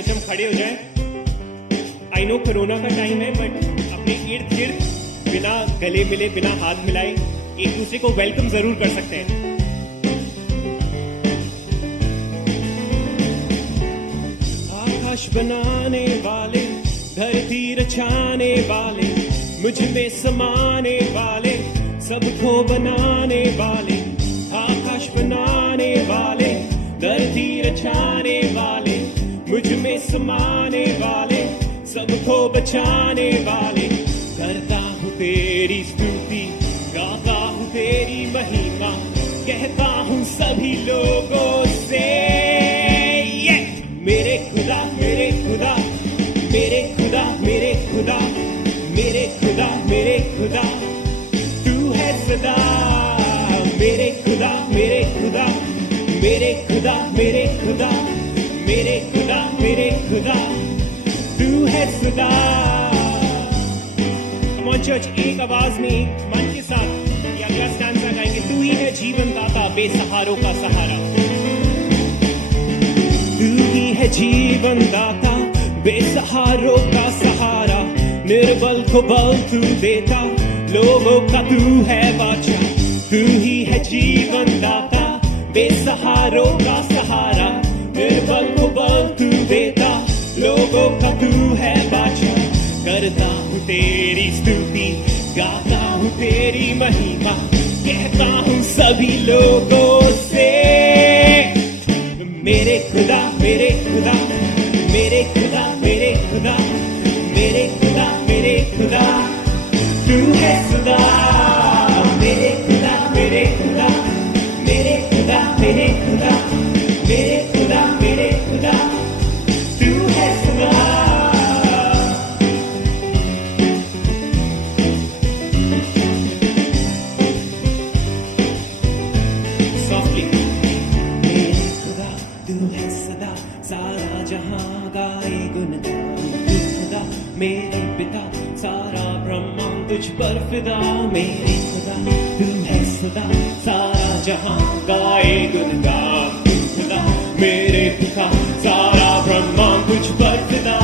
Church हम खड़े हो जाएं। आई नो कोरोना का टाइम है, बट अपने इर्द गिर्द बिना गले मिले, बिना हाथ मिलाए एक दूसरे को वेलकम जरूर कर सकते हैं। आकाश बनाने वाले, धरती रचाने वाले, मुझ में समाने वाले, सबको बनाने वाले, आकाश बनाने वाले, धरती रचाने वाले, मुझ में समाने वाले, सबको बचाने वाले। करता हूँ तेरी स्तुति, गाता हूँ तेरी महिमा, कहता हूँ सभी लोगों से ये मेरे खुदा, मेरे खुदा, मेरे खुदा, मेरे खुदा, मेरे खुदा, मेरे खुदा, तू है सदा। मेरे खुदा, मेरे खुदा, मेरे खुदा, मेरे खुदा, मेरे खुदा, मेरे खुदा, तू है सदा। Come on church, एक आवाज में मन के साथ ये अगला स्टैंजा गाएंगे। तू ही है जीवन दाता, बेसहारों का सहारा। तू ही है जीवन दाता, बेसहारों का सहारा, निर्बल को बल तू देता, लोगों का तू है बादशाह। तू ही है जीवन दाता, बेसहारों का सहारा, निर्बल को बल तू देता, लोगों का तू है बादशाह। करता हूँ तेरी स्तुति, गाता हूँ तेरी महिमा, कहता हूँ सभी लोगों से मेरे खुदा, मेरे खुदा, मेरे खुदा, मेरे खुदा, मेरे खुदा, मेरे खुदा, तू है सदा। मेरे खुदा, मेरे खुदा, मेरे खुदा, मेरे खुदा, मेरे खुदा, मेरे खुदा, तू है सदा। Softly. मेरे खुदा, तू है सदा, सारा जहां गाए गुणगान। तू खुदा मेरे पिता, सारा ब्रह्मांड तुझ पर फिदा। मेरे खुदा, तू है सदा, सारा जहां गाए गुणगान। तू खुदा मेरे पिता, सारा ब्रह्मांड तुझ पर फिदा।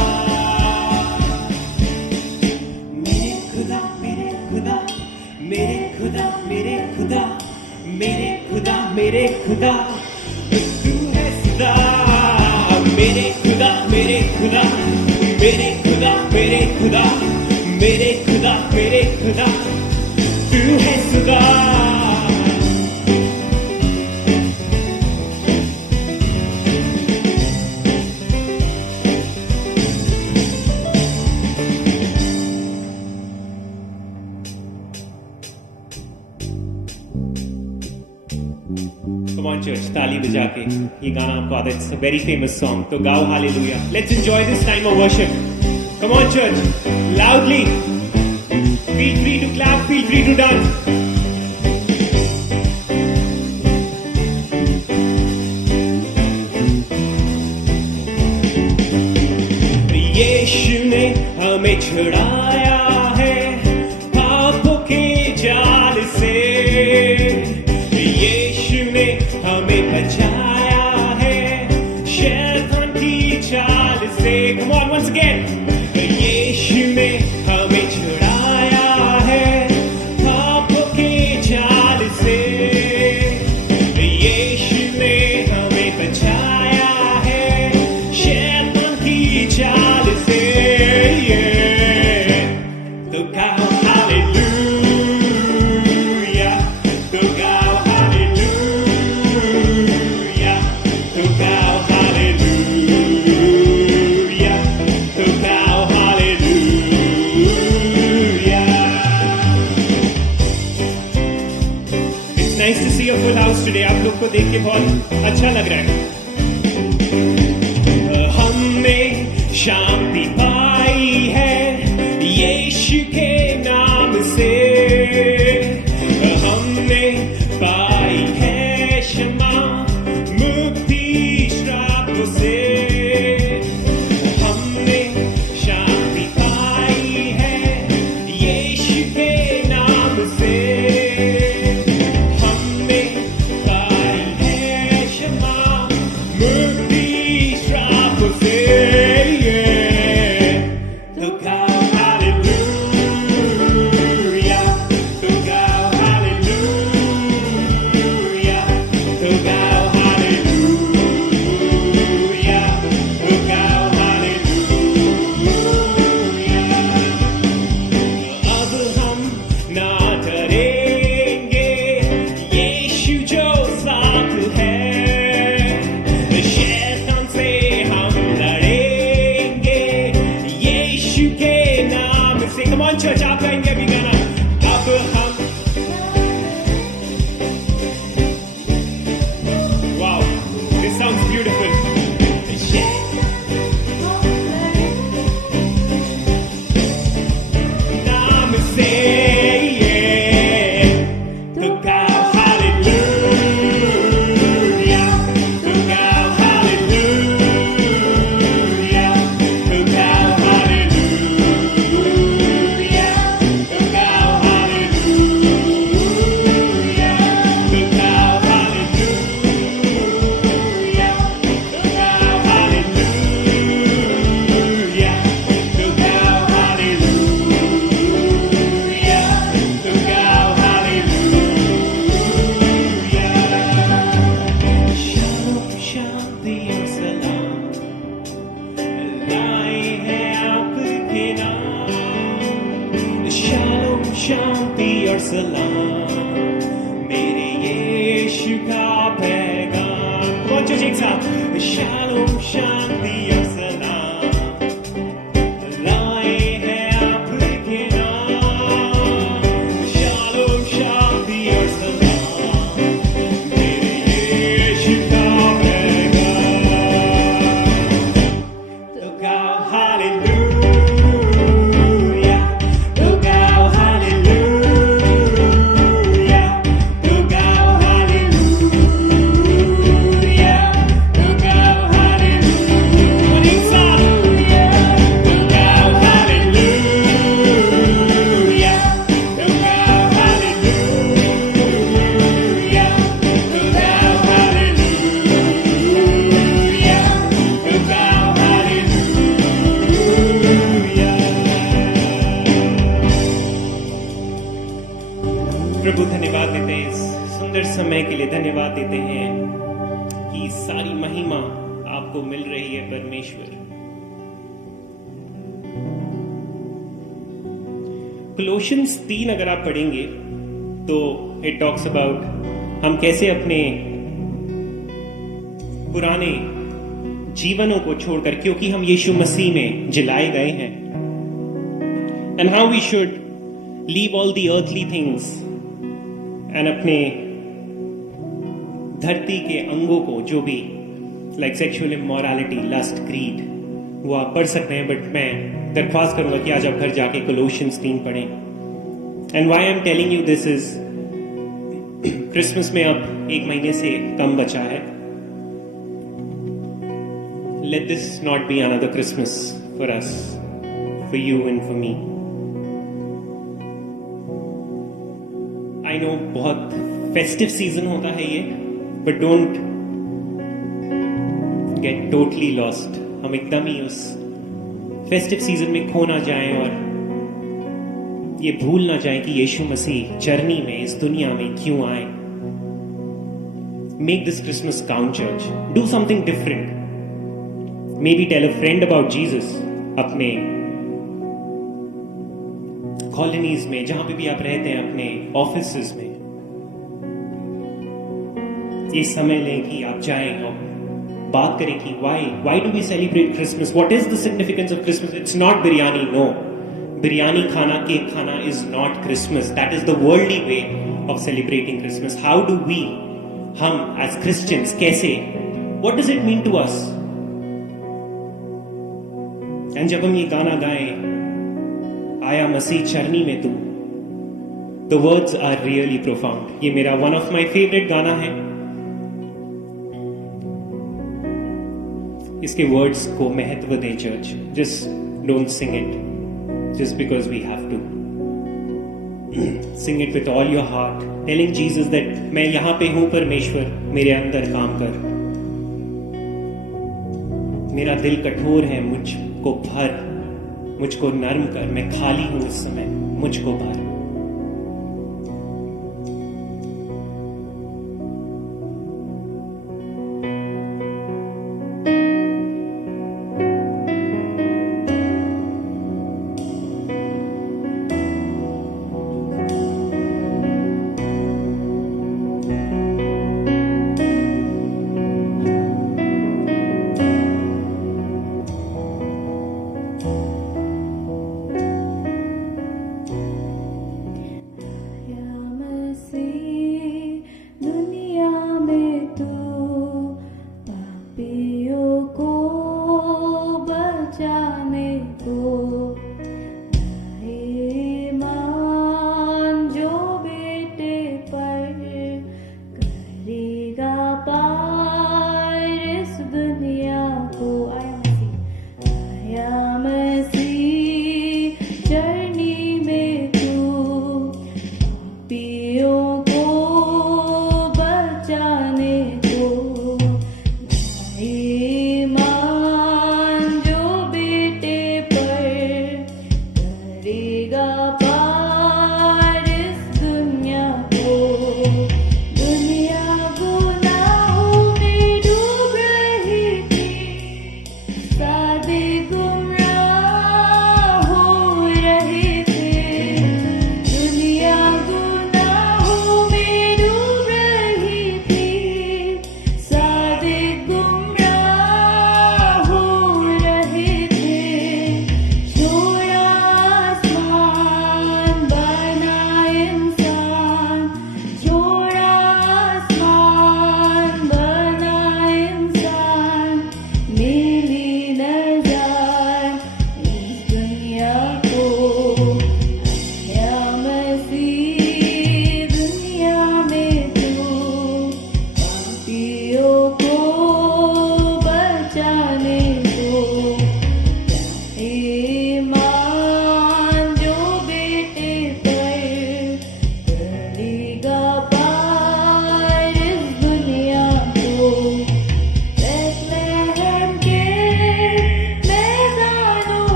मेरे खुदा, मेरे खुदा, मेरे खुदा, मेरे खुदा, मेरे खुदा, मेरे खुदा, तू है सदा। मेरे खुदा, मेरे खुदा, मेरे खुदा, मेरे खुदा, मेरे खुदा, मेरे खुदा, तू है सदा। Come on church, ताली बजा के ये गाना आपको आता है। It's a very famous song, तो गाओ hallelujah. Let's enjoy this time of worship. Come on church, loudly. Feel free to clap, feel free to dance. यीशु ने हमें छुड़ाया है पापों के जाल से। यीशु ने हमें बचाया है शैतान की चाल से। Come on once again. यीशु ने हमें छुड़ाया है पापों के जाल से। यीशु ने हमें बचाया है शैतान की चाल से। तो गाओ हालेलुया, तो गाओ हालेलुया, तो गाओ हालेलुया, तो गाओ hallelujah. It's nice to see a full house today. आप लोग को देख के बहुत अच्छा लग रहा है। हमने शांति पाई है यीशु के नाम से। हमने पाई है क्षमा मुक्ति श्रापों से। हमने शांति पाई है यीशु के नाम से। हमने पाई है क्षमा hands up. Shalom, Shanti और सलाम लाए हैं आपके नाम. Shalom, Shanti और सलाम मेरे यीशु का पैगाम. तो गाओ हालेलुया, तो गाओ हालेलुया, तो गाओ हालेलुया, तो गाओ हालेलुया. और एक साथ. तो गाओ हालेलुया, तो गाओ हालेलुया, तो गाओ हालेलुया, तो गाओ हालेलुया. प्रभु धन्यवाद देते हैं इस सुंदर समय के लिए. धन्यवाद देते हैं कि सारी महिमा आपको मिल रही है परमेश्वर. कोलोशियंस 3 अगर आप पढ़ेंगे तो इट टॉक्स अबाउट हम कैसे अपने पुराने जीवनों को छोड़कर, क्योंकि हम यीशु मसीह में जिलाए गए हैं, and how we should leave all the earthly things and अपने धरती के अंगों को, जो भी like sexual immorality, lust, greed, वो आप पढ़ सकते हैं. बट मैं दरख्वास्त करूंगा कि आज आप घर जाके कोलोशियंस 3 पढ़ें. And why I am telling you this is, Christmas में अब 1 महीने से कम बचा है. Let this not be another Christmas for us, for you and for me. I know बहुत फेस्टिव सीजन होता है ये, but don't get totally lost. हम एकदम ही उस फेस्टिव सीजन में खो ना जाएं और ये भूल ना जाएं कि यीशु मसीह जर्नी में इस दुनिया में क्यों आए. Make this Christmas count church. Do something different. Maybe tell a friend about Jesus. अपने कॉलोनीज में, जहां पे भी आप रहते हैं, अपने ऑफिसेस में, ये समय लें कि आप जाएं और बात करें कि why do we celebrate Christmas? What is the significance of Christmas? It's not biryani, no. Biryani khana, cake khana is not Christmas. That is the worldly way of celebrating Christmas. How do we, हम as Christians, कैसे, what does it mean to us? And जब हम ये गाना गाएं, आया मसीह चरनी में तू, the words are really profound. ये मेरा one of my favorite गाना है. इसके वर्ड्स को महत्व दें church. Just don't sing it just because we have to. Sing it with all your heart, telling Jesus that मैं यहां पे हूं परमेश्वर, मेरे अंदर काम कर. मेरा दिल कठोर है, मुझको भर, मुझको नर्म कर. मैं खाली हूं इस समय, मुझको भर.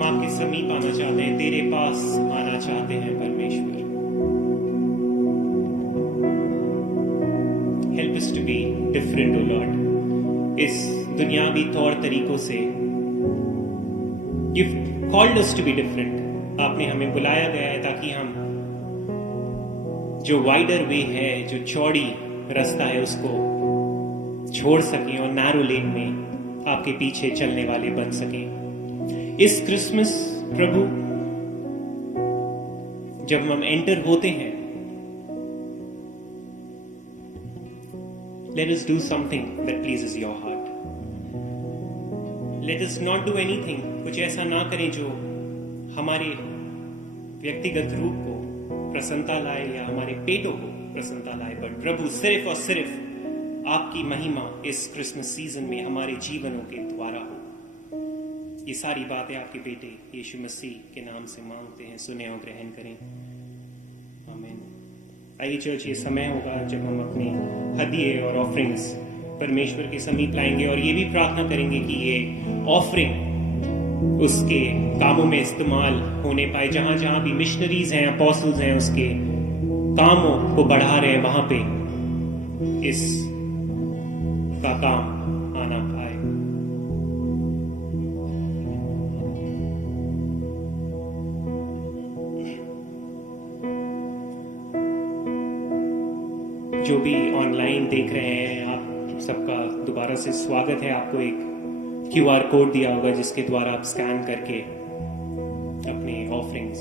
हम आपके समीप आना चाहते हैं, तेरे पास आना चाहते हैं परमेश्वर। Help us to be different O lord, इस दुनियावी तौर तरीकों से। You called us to be different, आपने हमें बुलाया गया है ताकि हम जो वाइडर वे है, जो चौड़ी रास्ता है, उसको छोड़ सकें और नैरो लेन में आपके पीछे चलने वाले बन सकें। इस क्रिसमस प्रभु जब हम एंटर होते हैं, let us do something that pleases your heart. Let us not do anything, कुछ ऐसा ना करें जो हमारे व्यक्तिगत रूप को प्रसन्नता लाए या हमारे पेटों को प्रसन्नता लाए, बट प्रभु सिर्फ और सिर्फ आपकी महिमा इस क्रिसमस सीजन में हमारे जीवनों के द्वारा हो। ये सारी बातें आपके बेटे यीशु मसीह के नाम से मांगते हैं, सुने और ग्रहण करें, आमीन। आइए चर्च, ये समय होगा जब हम अपने हदिये और ऑफरिंग्स परमेश्वर के समीप लाएंगे और ये भी प्रार्थना करेंगे कि ये ऑफरिंग उसके कामों में इस्तेमाल होने पाए। जहां जहां भी मिशनरीज हैं, अपोस्टल्स हैं, उसके कामों को बढ़ा रहे हैं, वहां पे इस का काम आना पाए। जो भी ऑनलाइन देख रहे हैं, आप सबका दोबारा से स्वागत है। आपको एक QR कोड दिया होगा जिसके द्वारा आप स्कैन करके अपने ऑफरिंग्स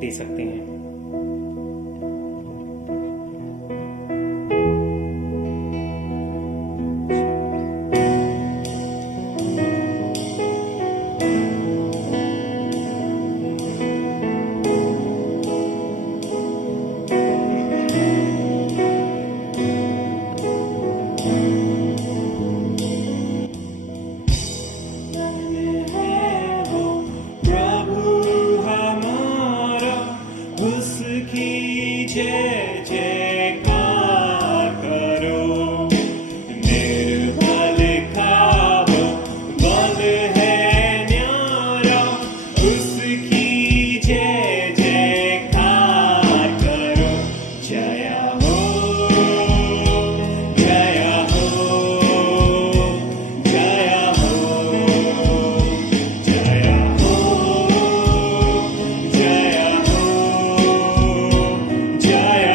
दे सकते हैं। Jaya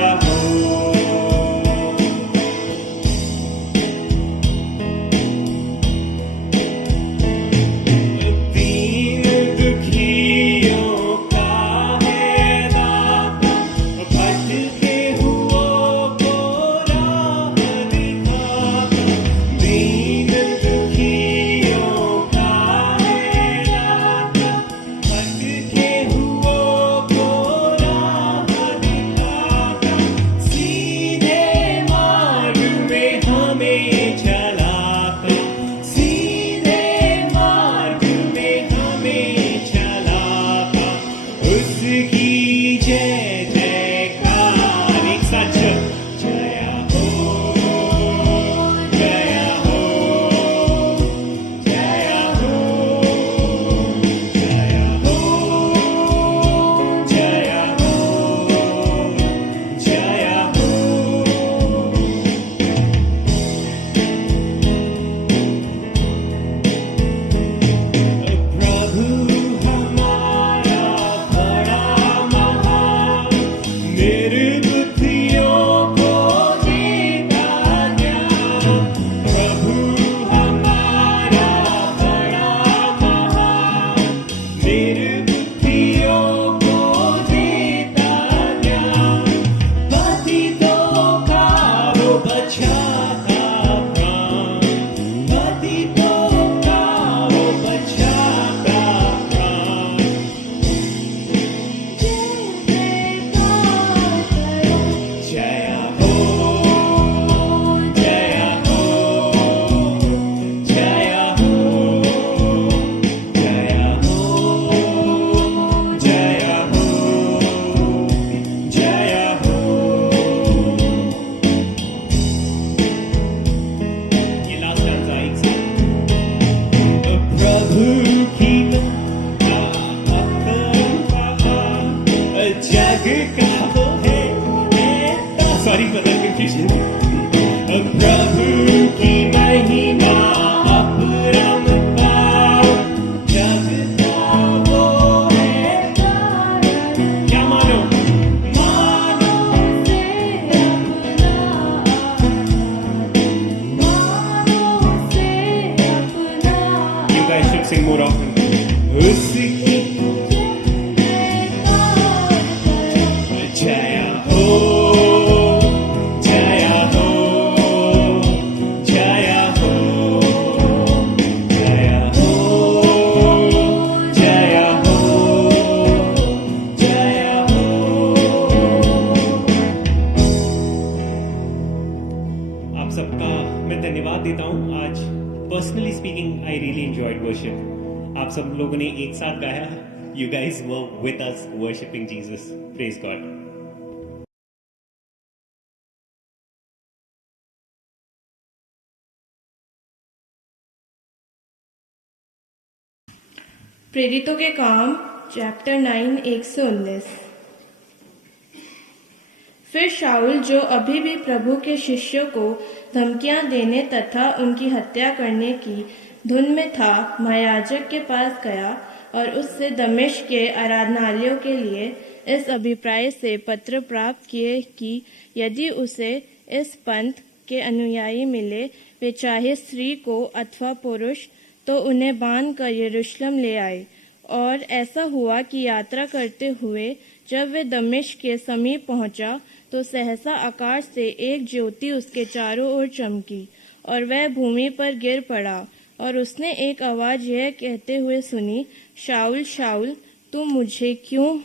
जग का वो है सॉरी फॉर द कंफ्यूजन प्रभु की महिमा अपरंपार जग का वो है क्या मानो You guys should sing more often. उसकी जया हो जया हो जया हो जया हो जया हो जया हो आप सबका मैं धन्यवाद देता हूँ आज personally speaking I really enjoyed worship आप सब लोगों ने एक साथ गाया you guys were with us worshipping Jesus praise God प्रेरितों के काम चैप्टर 9 119। फिर शाऊल जो अभी भी प्रभु के शिष्यों को धमकियां देने तथा उनकी हत्या करने की धुन में था महायाजक के पास गया और उससे दमिश्क के आराधनालयों के लिए इस अभिप्राय से पत्र प्राप्त किए कि यदि उसे इस पंथ के अनुयायी मिले वे चाहे स्त्री को अथवा पुरुष तो उन्हें बांध कर यरूशलेम ले आए। और ऐसा हुआ कि यात्रा करते हुए जब वे दमिश्क के समीप पहुंचा तो सहसा आकाश से एक ज्योति उसके चारों ओर चमकी और वह भूमि पर गिर पड़ा और उसने एक आवाज यह कहते हुए सुनी, शाऊल शाऊल तू मुझे क्यों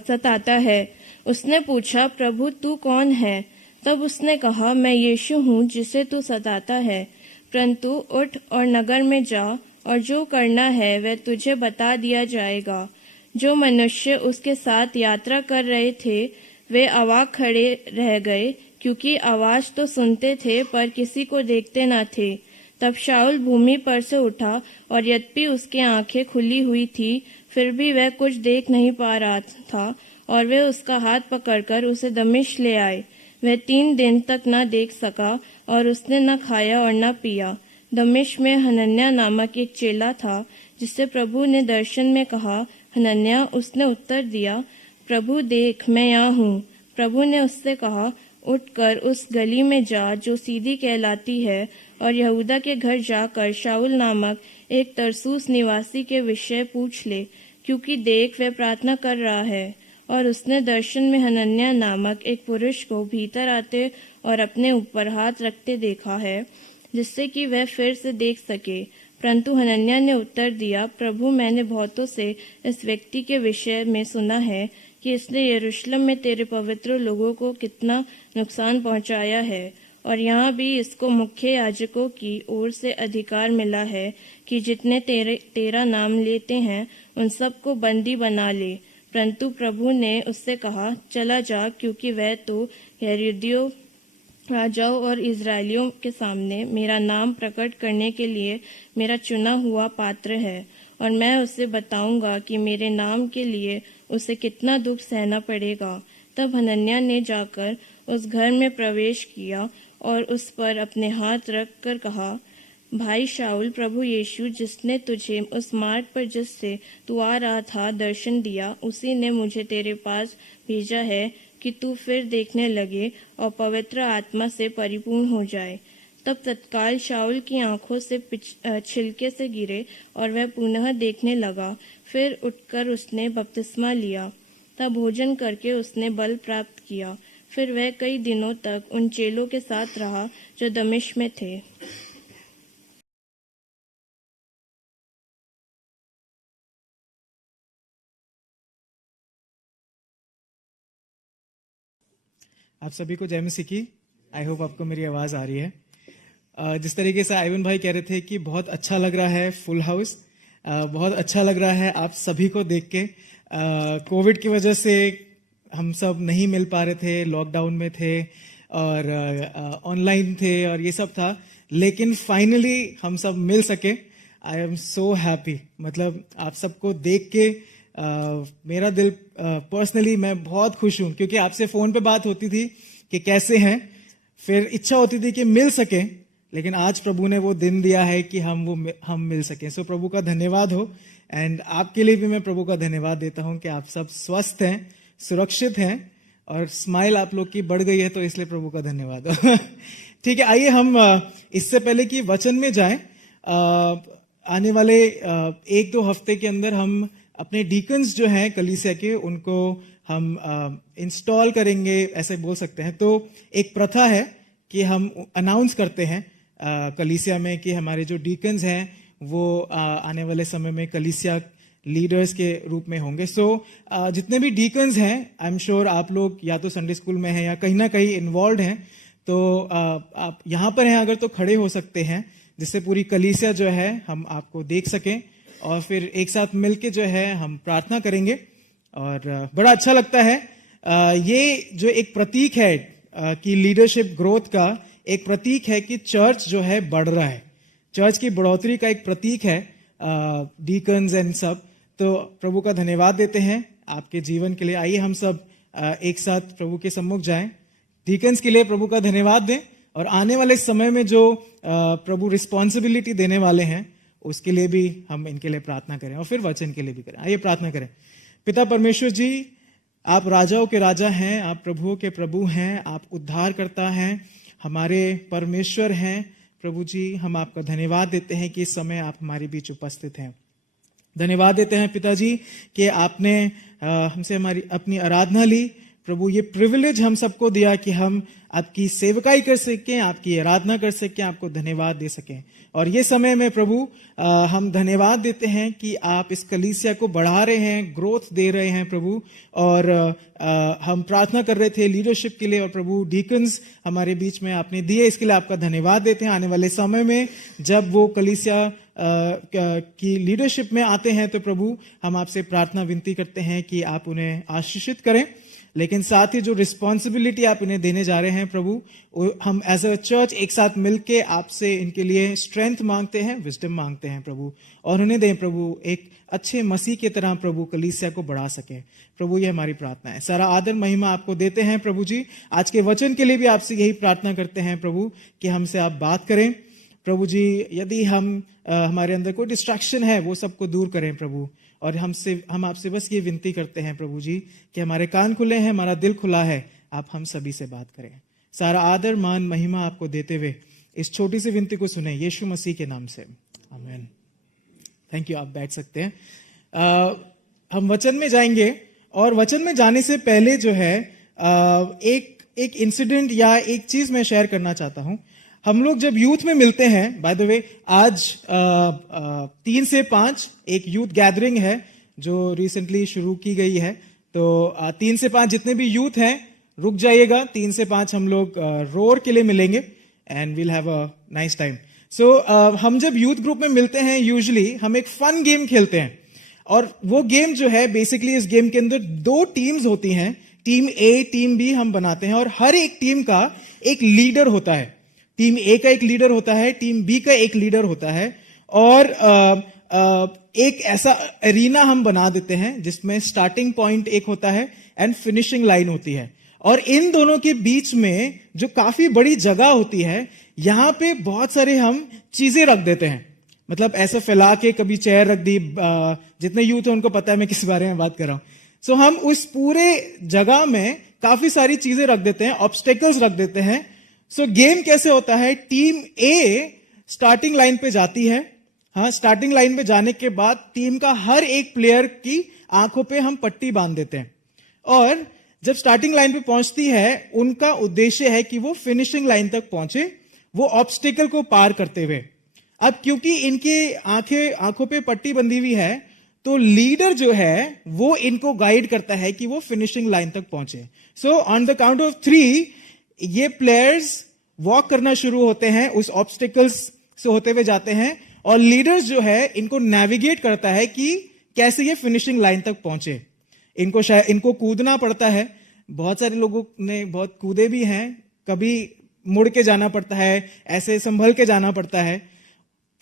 सताता है? उसने पूछा, प्रभु तू कौन है? तब उसने कहा, मैं यीशु हूँ जिसे तू सताता है। परंतु उठ और नगर में जा और जो करना है वह तुझे बता दिया जाएगा। जो मनुष्य उसके साथ यात्रा कर रहे थे वे अवाक खड़े रह गए, क्योंकि आवाज तो सुनते थे पर किसी को देखते न थे। तब शाऊल भूमि पर से उठा और यद्यपि उसकी आंखें खुली हुई थी फिर भी वह कुछ देख नहीं पा रहा था, और वे उसका हाथ पकड़कर उसे दमिश्क ले आए। वह 3 दिन तक न देख सका और उसने न खाया और न पिया। दमिश्क में हनन्याह नामक एक चेला था जिससे प्रभु ने दर्शन में कहा, हनन्याह। उसने उत्तर दिया, प्रभु देख मैं यहाँ हूँ। प्रभु ने उससे कहा, उठकर उस गली में जा जो सीधी कहलाती है और यहूदा के घर जाकर शाऊल नामक एक तरसूस निवासी के विषय पूछ ले, क्योंकि देख वह प्रार्थना कर रहा है। और उसने दर्शन में हनन्याह नामक एक पुरुष को भीतर आते और अपने ऊपर हाथ रखते देखा है, जिससे कि वह फिर से देख सके। परंतु हनन्याह ने उत्तर दिया, प्रभु मैंने बहुतों से इस व्यक्ति के विषय में सुना है कि इसने यरूशलेम में तेरे पवित्र लोगों को कितना नुकसान पहुंचाया है, और यहाँ भी इसको मुख्य याजकों की ओर से अधिकार मिला है कि जितने तेरा नाम लेते हैं उन सबको बंदी बना ले। परंतु प्रभु ने उससे कहा, चला जा, क्योंकि वह तो यहूदियों राजाओं और इजरायलियों के सामने मेरा नाम प्रकट करने के लिए मेरा चुना हुआ पात्र है, और मैं उसे बताऊंगा कि मेरे नाम के लिए उसे कितना दुख सहना पड़ेगा। तब हनन्याह ने जाकर उस घर में प्रवेश किया और उस पर अपने हाथ रख कर कहा, भाई शाऊल, प्रभु यीशु जिसने तुझे उस मार्ग पर जिससे तू आ रहा था दर्शन दिया, उसी ने मुझे तेरे पास भेजा है कि तू फिर देखने लगे और पवित्र आत्मा से परिपूर्ण हो जाए। तब तत्काल शाऊल की आंखों से छिलके से गिरे और वह पुनः देखने लगा। फिर उठकर उसने बपतिस्मा लिया। तब भोजन करके उसने बल प्राप्त किया। फिर वह कई दिनों तक उन चेलों के साथ रहा जो दमिश्क में थे। आप सभी को जय मसीह की। आई होप आपको मेरी आवाज़ आ रही है। जिस तरीके से आइवन भाई कह रहे थे कि बहुत अच्छा लग रहा है फुल हाउस, बहुत अच्छा लग रहा है आप सभी को देख के। कोविड की वजह से हम सब नहीं मिल पा रहे थे, लॉकडाउन में थे और ऑनलाइन थे और ये सब था, लेकिन फाइनली हम सब मिल सके। I am so happy. मतलब आप सबको देख के मेरा दिल पर्सनली मैं बहुत खुश हूं, क्योंकि आपसे फोन पे बात होती थी कि कैसे हैं, फिर इच्छा होती थी कि मिल सके, लेकिन आज प्रभु ने वो दिन दिया है कि हम मिल सकें। सो प्रभु का धन्यवाद हो। एंड आपके लिए भी मैं प्रभु का धन्यवाद देता हूं कि आप सब स्वस्थ हैं, सुरक्षित हैं, और स्माइल आप लोग की बढ़ गई है, तो इसलिए प्रभु का धन्यवाद हो। ठीक है, आइए हम इससे पहले कि वचन में जाएं, आने वाले 1-2 हफ्ते के अंदर हम अपने डीकन्स जो हैं कलीसिया के, उनको हम इंस्टॉल करेंगे, ऐसे बोल सकते हैं। तो एक प्रथा है कि हम अनाउंस करते हैं कलीसिया में कि हमारे जो डीकन्स हैं वो आने वाले समय में कलीसिया लीडर्स के रूप में होंगे। सो जितने भी डीकन्स हैं, आई एम श्योर आप लोग या तो संडे स्कूल में हैं या कहीं ना कहीं इन्वॉल्व हैं, तो आप यहाँ पर हैं अगर तो खड़े हो सकते हैं, जिससे पूरी कलीसिया जो है हम आपको देख सकें, और फिर एक साथ मिलके जो है हम प्रार्थना करेंगे। और बड़ा अच्छा लगता है, ये जो एक प्रतीक है कि लीडरशिप ग्रोथ का एक प्रतीक है कि चर्च जो है बढ़ रहा है, चर्च की बढ़ोतरी का एक प्रतीक है डीकन्स एंड सब। तो प्रभु का धन्यवाद देते हैं आपके जीवन के लिए। आइए हम सब एक साथ प्रभु के सम्मुख जाएं, डीकन्स के लिए प्रभु का धन्यवाद दें, और आने वाले समय में जो प्रभु रिस्पॉन्सिबिलिटी देने वाले हैं उसके लिए भी हम इनके लिए प्रार्थना करें, और फिर वचन के लिए भी करें। आइए प्रार्थना करें। पिता परमेश्वर जी, आप राजाओं के राजा हैं, आप प्रभुओं के प्रभु हैं, आप उद्धारकर्ता हैं, हमारे परमेश्वर हैं। प्रभु जी, हम आपका धन्यवाद देते हैं कि इस समय आप हमारे बीच उपस्थित हैं। धन्यवाद देते हैं पिताजी कि आपने हमसे हमारी अपनी आराधना ली। प्रभु, ये प्रिविलेज हम सबको दिया कि हम आपकी सेवकाई कर सकें, आपकी आराधना कर सकें, आपको धन्यवाद दे सकें। और ये समय में प्रभु हम धन्यवाद देते हैं कि आप इस कलीसिया को बढ़ा रहे हैं, ग्रोथ दे रहे हैं प्रभु। और हम प्रार्थना कर रहे थे लीडरशिप के लिए, और प्रभु डीकन्स हमारे बीच में आपने दिए, इसके लिए आपका धन्यवाद देते हैं। आने वाले समय में जब वो कलीसिया की लीडरशिप में आते हैं तो प्रभु हम आपसे प्रार्थना विनती करते हैं कि आप उन्हें आशीषित करें, लेकिन साथ ही जो रिस्पॉन्सिबिलिटी आप इन्हें देने जा रहे हैं प्रभु, हम एज अ चर्च एक साथ मिलके आपसे इनके लिए स्ट्रेंथ मांगते हैं, विजडम मांगते हैं प्रभु, और उन्हें दें प्रभु एक अच्छे मसीह की तरह प्रभु कलीसिया को बढ़ा सके। प्रभु, ये हमारी प्रार्थना है। सारा आदर महिमा आपको देते हैं प्रभु जी। आज के वचन के लिए भी आपसे यही प्रार्थना करते हैं प्रभु कि हमसे आप बात करें प्रभु जी। यदि हमारे अंदर कोई डिस्ट्रैक्शन है वो सबको दूर करें प्रभु, और हम आपसे बस ये विनती करते हैं प्रभु जी कि हमारे कान खुले हैं, हमारा दिल खुला है, आप हम सभी से बात करें। सारा आदर मान महिमा आपको देते हुए इस छोटी सी विनती को सुने यीशु मसीह के नाम से, आमीन। थैंक यू, आप बैठ सकते हैं। हम वचन में जाएंगे, और वचन में जाने से पहले जो है एक इंसिडेंट या एक चीज मैं शेयर करना चाहता हूं। हम लोग जब यूथ में मिलते हैं, बाय द वे आज 3 से 5 एक यूथ गैदरिंग है जो रिसेंटली शुरू की गई है। तो 3 से 5 जितने भी यूथ हैं रुक जाइएगा, 3 से 5 हम लोग रोर के लिए मिलेंगे, and we'll have a nice time. So हम जब यूथ ग्रुप में मिलते हैं यूजुअली हम एक फन गेम खेलते हैं, और वो गेम जो है बेसिकली इस गेम के अंदर 2 टीम्स होती हैं, टीम ए टीम बी हम बनाते हैं, और हर एक टीम का एक लीडर होता है। टीम ए का एक लीडर होता है, टीम बी का एक लीडर होता है, और एक ऐसा एरिना हम बना देते हैं जिसमें स्टार्टिंग पॉइंट एक होता है एंड फिनिशिंग लाइन होती है, और इन दोनों के बीच में जो काफी बड़ी जगह होती है, यहां पे बहुत सारे हम चीजें रख देते हैं। मतलब ऐसे फैला के कभी चेयर रख दी, जितने यूथ है उनको पता है मैं किस बारे में बात कर रहा हूं। सो हम उस पूरे जगह में काफी सारी चीजें रख देते हैं, ऑब्स्टेकल्स रख देते हैं। सो गेम कैसे होता है, टीम ए स्टार्टिंग लाइन पे जाती है, हाँ, स्टार्टिंग लाइन पे जाने के बाद टीम का हर एक प्लेयर की आंखों पे हम पट्टी बांध देते हैं, और जब स्टार्टिंग लाइन पे पहुंचती है उनका उद्देश्य है कि वो फिनिशिंग लाइन तक पहुंचे, वो ऑब्स्टेकल को पार करते हुए। अब क्योंकि इनके आंखों पे पट्टी बंधी हुई है, तो लीडर जो है वो इनको गाइड करता है कि वो फिनिशिंग लाइन तक पहुंचे। So on the count of 3 ये प्लेयर्स वॉक करना शुरू होते हैं, उस ऑब्स्टिकल्स से होते हुए जाते हैं, और लीडर्स जो है इनको नेविगेट करता है कि कैसे ये फिनिशिंग लाइन तक पहुंचे। इनको कूदना पड़ता है, बहुत सारे लोगों ने बहुत कूदे भी हैं, कभी मुड़ के जाना पड़ता है, ऐसे संभल के जाना पड़ता है।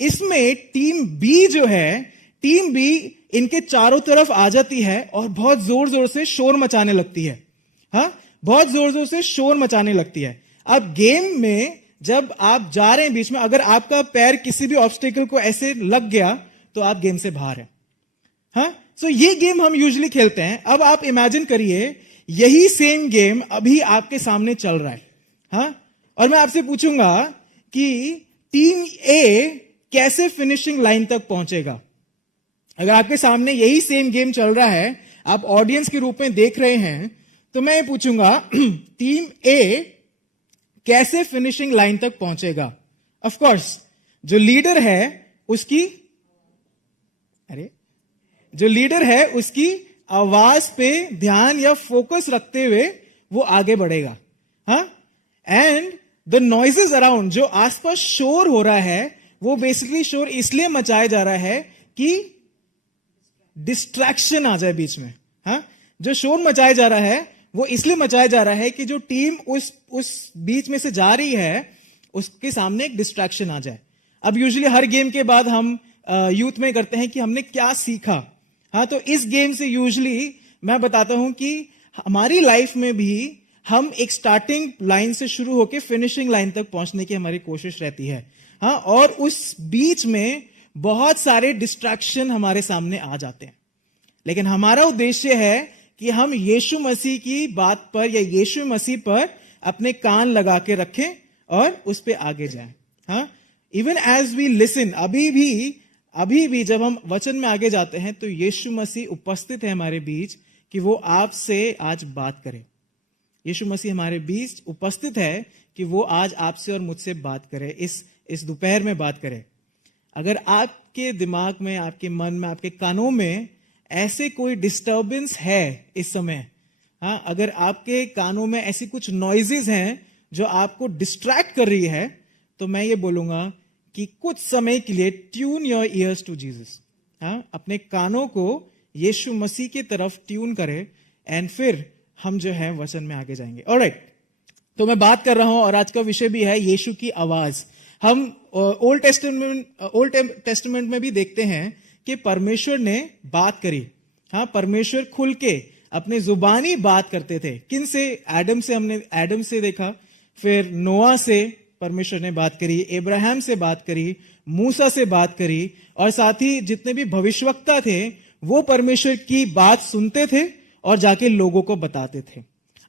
इसमें टीम बी जो है, टीम भी इनके चारों तरफ आ जाती है और बहुत जोर जोर से शोर मचाने लगती है। हाँ, बहुत जोर जोर से शोर मचाने लगती है। अब गेम में जब आप जा रहे हैं बीच में, अगर आपका पैर किसी भी ऑब्स्टिकल को ऐसे लग गया तो आप गेम से बाहर हैं। हाँ, सो ये गेम हम यूजुअली खेलते हैं। अब आप इमेजिन करिए यही सेम गेम अभी आपके सामने चल रहा है। हाँ, और मैं आपसे पूछूंगा कि टीम ए कैसे फिनिशिंग लाइन तक पहुंचेगा। अगर आपके सामने यही सेम गेम चल रहा है, आप ऑडियंस के रूप में देख रहे हैं, तो मैं ये पूछूंगा टीम ए कैसे फिनिशिंग लाइन तक पहुंचेगा। ऑफ कोर्स जो लीडर है उसकी आवाज पे ध्यान या फोकस रखते हुए वो आगे बढ़ेगा। हाँ, एंड द नॉइजेस अराउंड, जो आसपास शोर हो रहा है, वो बेसिकली शोर इसलिए मचाया जा रहा है कि डिस्ट्रैक्शन आ जाए बीच में। हाँ, जो शोर मचाया जा रहा है वो इसलिए मचाया जा रहा है कि जो टीम उस बीच में से जा रही है उसके सामने एक डिस्ट्रैक्शन आ जाए। अब यूजुअली हर गेम के बाद हम यूथ में करते हैं कि हमने क्या सीखा। हाँ, तो इस गेम से यूजुअली मैं बताता हूं कि हमारी लाइफ में भी हम एक स्टार्टिंग लाइन से शुरू होकर फिनिशिंग लाइन तक पहुंचने की हमारी कोशिश रहती है। हाँ, और उस बीच में बहुत सारे डिस्ट्रैक्शन हमारे सामने आ जाते हैं, लेकिन हमारा उद्देश्य है कि हम यीशु मसीह की बात पर या यीशु मसीह पर अपने कान लगा के रखें और उस पे आगे जाएं। हाँ, इवन एज वी लिसन, अभी भी जब हम वचन में आगे जाते हैं तो यीशु मसीह उपस्थित है हमारे बीच कि वो आपसे आज बात करे। यीशु मसीह हमारे बीच उपस्थित है कि वो आज आपसे और मुझसे बात करे, इस दोपहर में बात करे। अगर आपके दिमाग में, आपके मन में, आपके कानों में ऐसे कोई डिस्टर्बेंस है इस समय, हाँ, अगर आपके कानों में ऐसी कुछ नॉइजेस हैं जो आपको डिस्ट्रैक्ट कर रही है, तो मैं ये बोलूंगा कि कुछ समय के लिए tune your ears to Jesus. हाँ, अपने कानों को यीशु मसीह की तरफ ट्यून करें एंड फिर हम जो है वचन में आगे जाएंगे। ऑलराइट, तो मैं बात कर रहा हूं और आज का विषय भी है यीशु की आवाज। हम ओल्ड टेस्टामेंट में भी देखते हैं कि परमेश्वर ने बात करी। हाँ, परमेश्वर खुल के अपने जुबानी बात करते थे। किन से? हमने एडम से देखा, फिर नोआ से परमेश्वर ने बात करी, इब्राहिम से बात करी, मूसा से बात करी, और साथ ही जितने भी भविष्यवक्ता थे वो परमेश्वर की बात सुनते थे और जाके लोगों को बताते थे।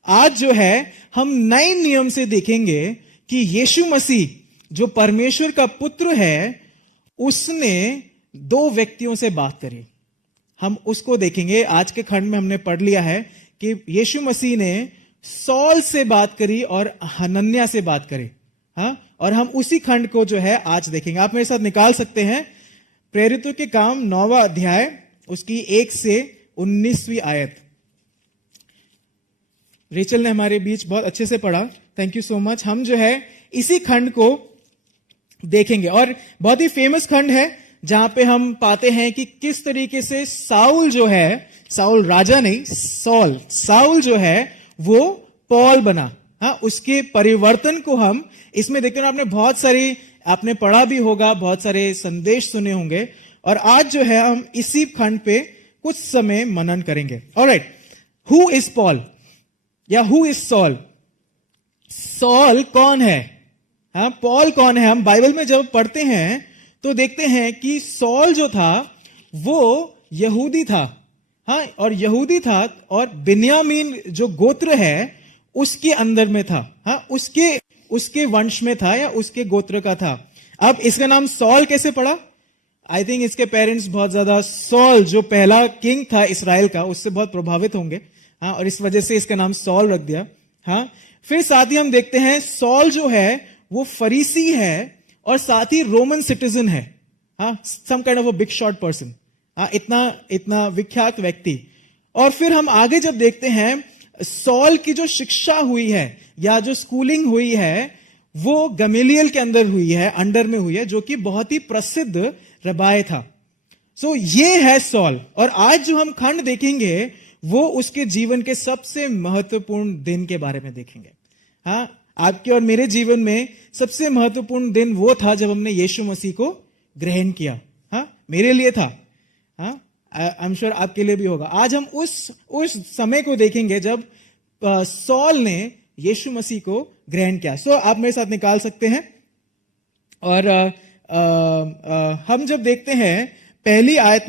आज जो है हम नए नियम से देखेंगे कि यीशु मसीह जो परमेश्वर का पुत्र है उसने दो व्यक्तियों से बात करी। हम उसको देखेंगे। आज के खंड में हमने पढ़ लिया है कि यीशु मसीह ने सॉल से बात करी और हनन्याह से बात करी। हाँ, और हम उसी खंड को जो है आज देखेंगे। आप मेरे साथ निकाल सकते हैं प्रेरितों के काम 9वां अध्याय, उसकी 1 से 19वीं आयत। रेचल ने हमारे बीच बहुत अच्छे से पढ़ा, थैंक यू सो मच। हम जो है इसी खंड को देखेंगे और बहुत ही फेमस खंड है जहां पे हम पाते हैं कि किस तरीके से साउल जो है, साउल राजा नहीं, साउल जो है वो पॉल बना। हाँ, उसके परिवर्तन को हम इसमें देखते हैं। आपने पढ़ा भी होगा, बहुत सारे संदेश सुने होंगे, और आज जो है हम इसी खंड पे कुछ समय मनन करेंगे। ऑलराइट, हु इज पॉल या हु इज सॉल? सॉल कौन है? हाँ, पॉल कौन है? हम बाइबल में जब पढ़ते हैं तो देखते हैं कि सॉल जो था वो यहूदी था। हाँ, और यहूदी था और बिन्यामीन जो गोत्र है उसके अंदर में था। हाँ, उसके वंश में था या उसके गोत्र का था। अब इसका नाम सॉल कैसे पड़ा? आई थिंक इसके पेरेंट्स बहुत ज्यादा सॉल जो पहला किंग था इसराइल का उससे बहुत प्रभावित होंगे। हाँ, और इस वजह से इसका नाम सॉल रख दिया। हाँ, फिर साथ ही हम देखते हैं सॉल जो है वो फरीसी है और साथ ही रोमन सिटीजन है। हाँ, some kind of a big shot person. हाँ, इतना विख्यात व्यक्ति। और फिर हम आगे जब देखते हैं सॉल की जो शिक्षा हुई है या जो स्कूलिंग हुई है वो गमेलियल के अंदर में हुई है, जो कि बहुत ही प्रसिद्ध रबाए था। सो ये है सॉल। और आज जो हम खंड देखेंगे वो उसके जीवन के सबसे महत्वपूर्ण दिन के बारे में देखेंगे। हाँ, आपके और मेरे जीवन में सबसे महत्वपूर्ण दिन वो था जब हमने यीशु मसीह को ग्रहण किया। हाँ, मेरे लिए था। हाँ, आई एम श्योर आपके लिए भी होगा। आज हम उस समय को देखेंगे जब सॉल ने यीशु मसीह को ग्रहण किया। सो आप मेरे साथ निकाल सकते हैं। और हम जब देखते हैं पहली आयत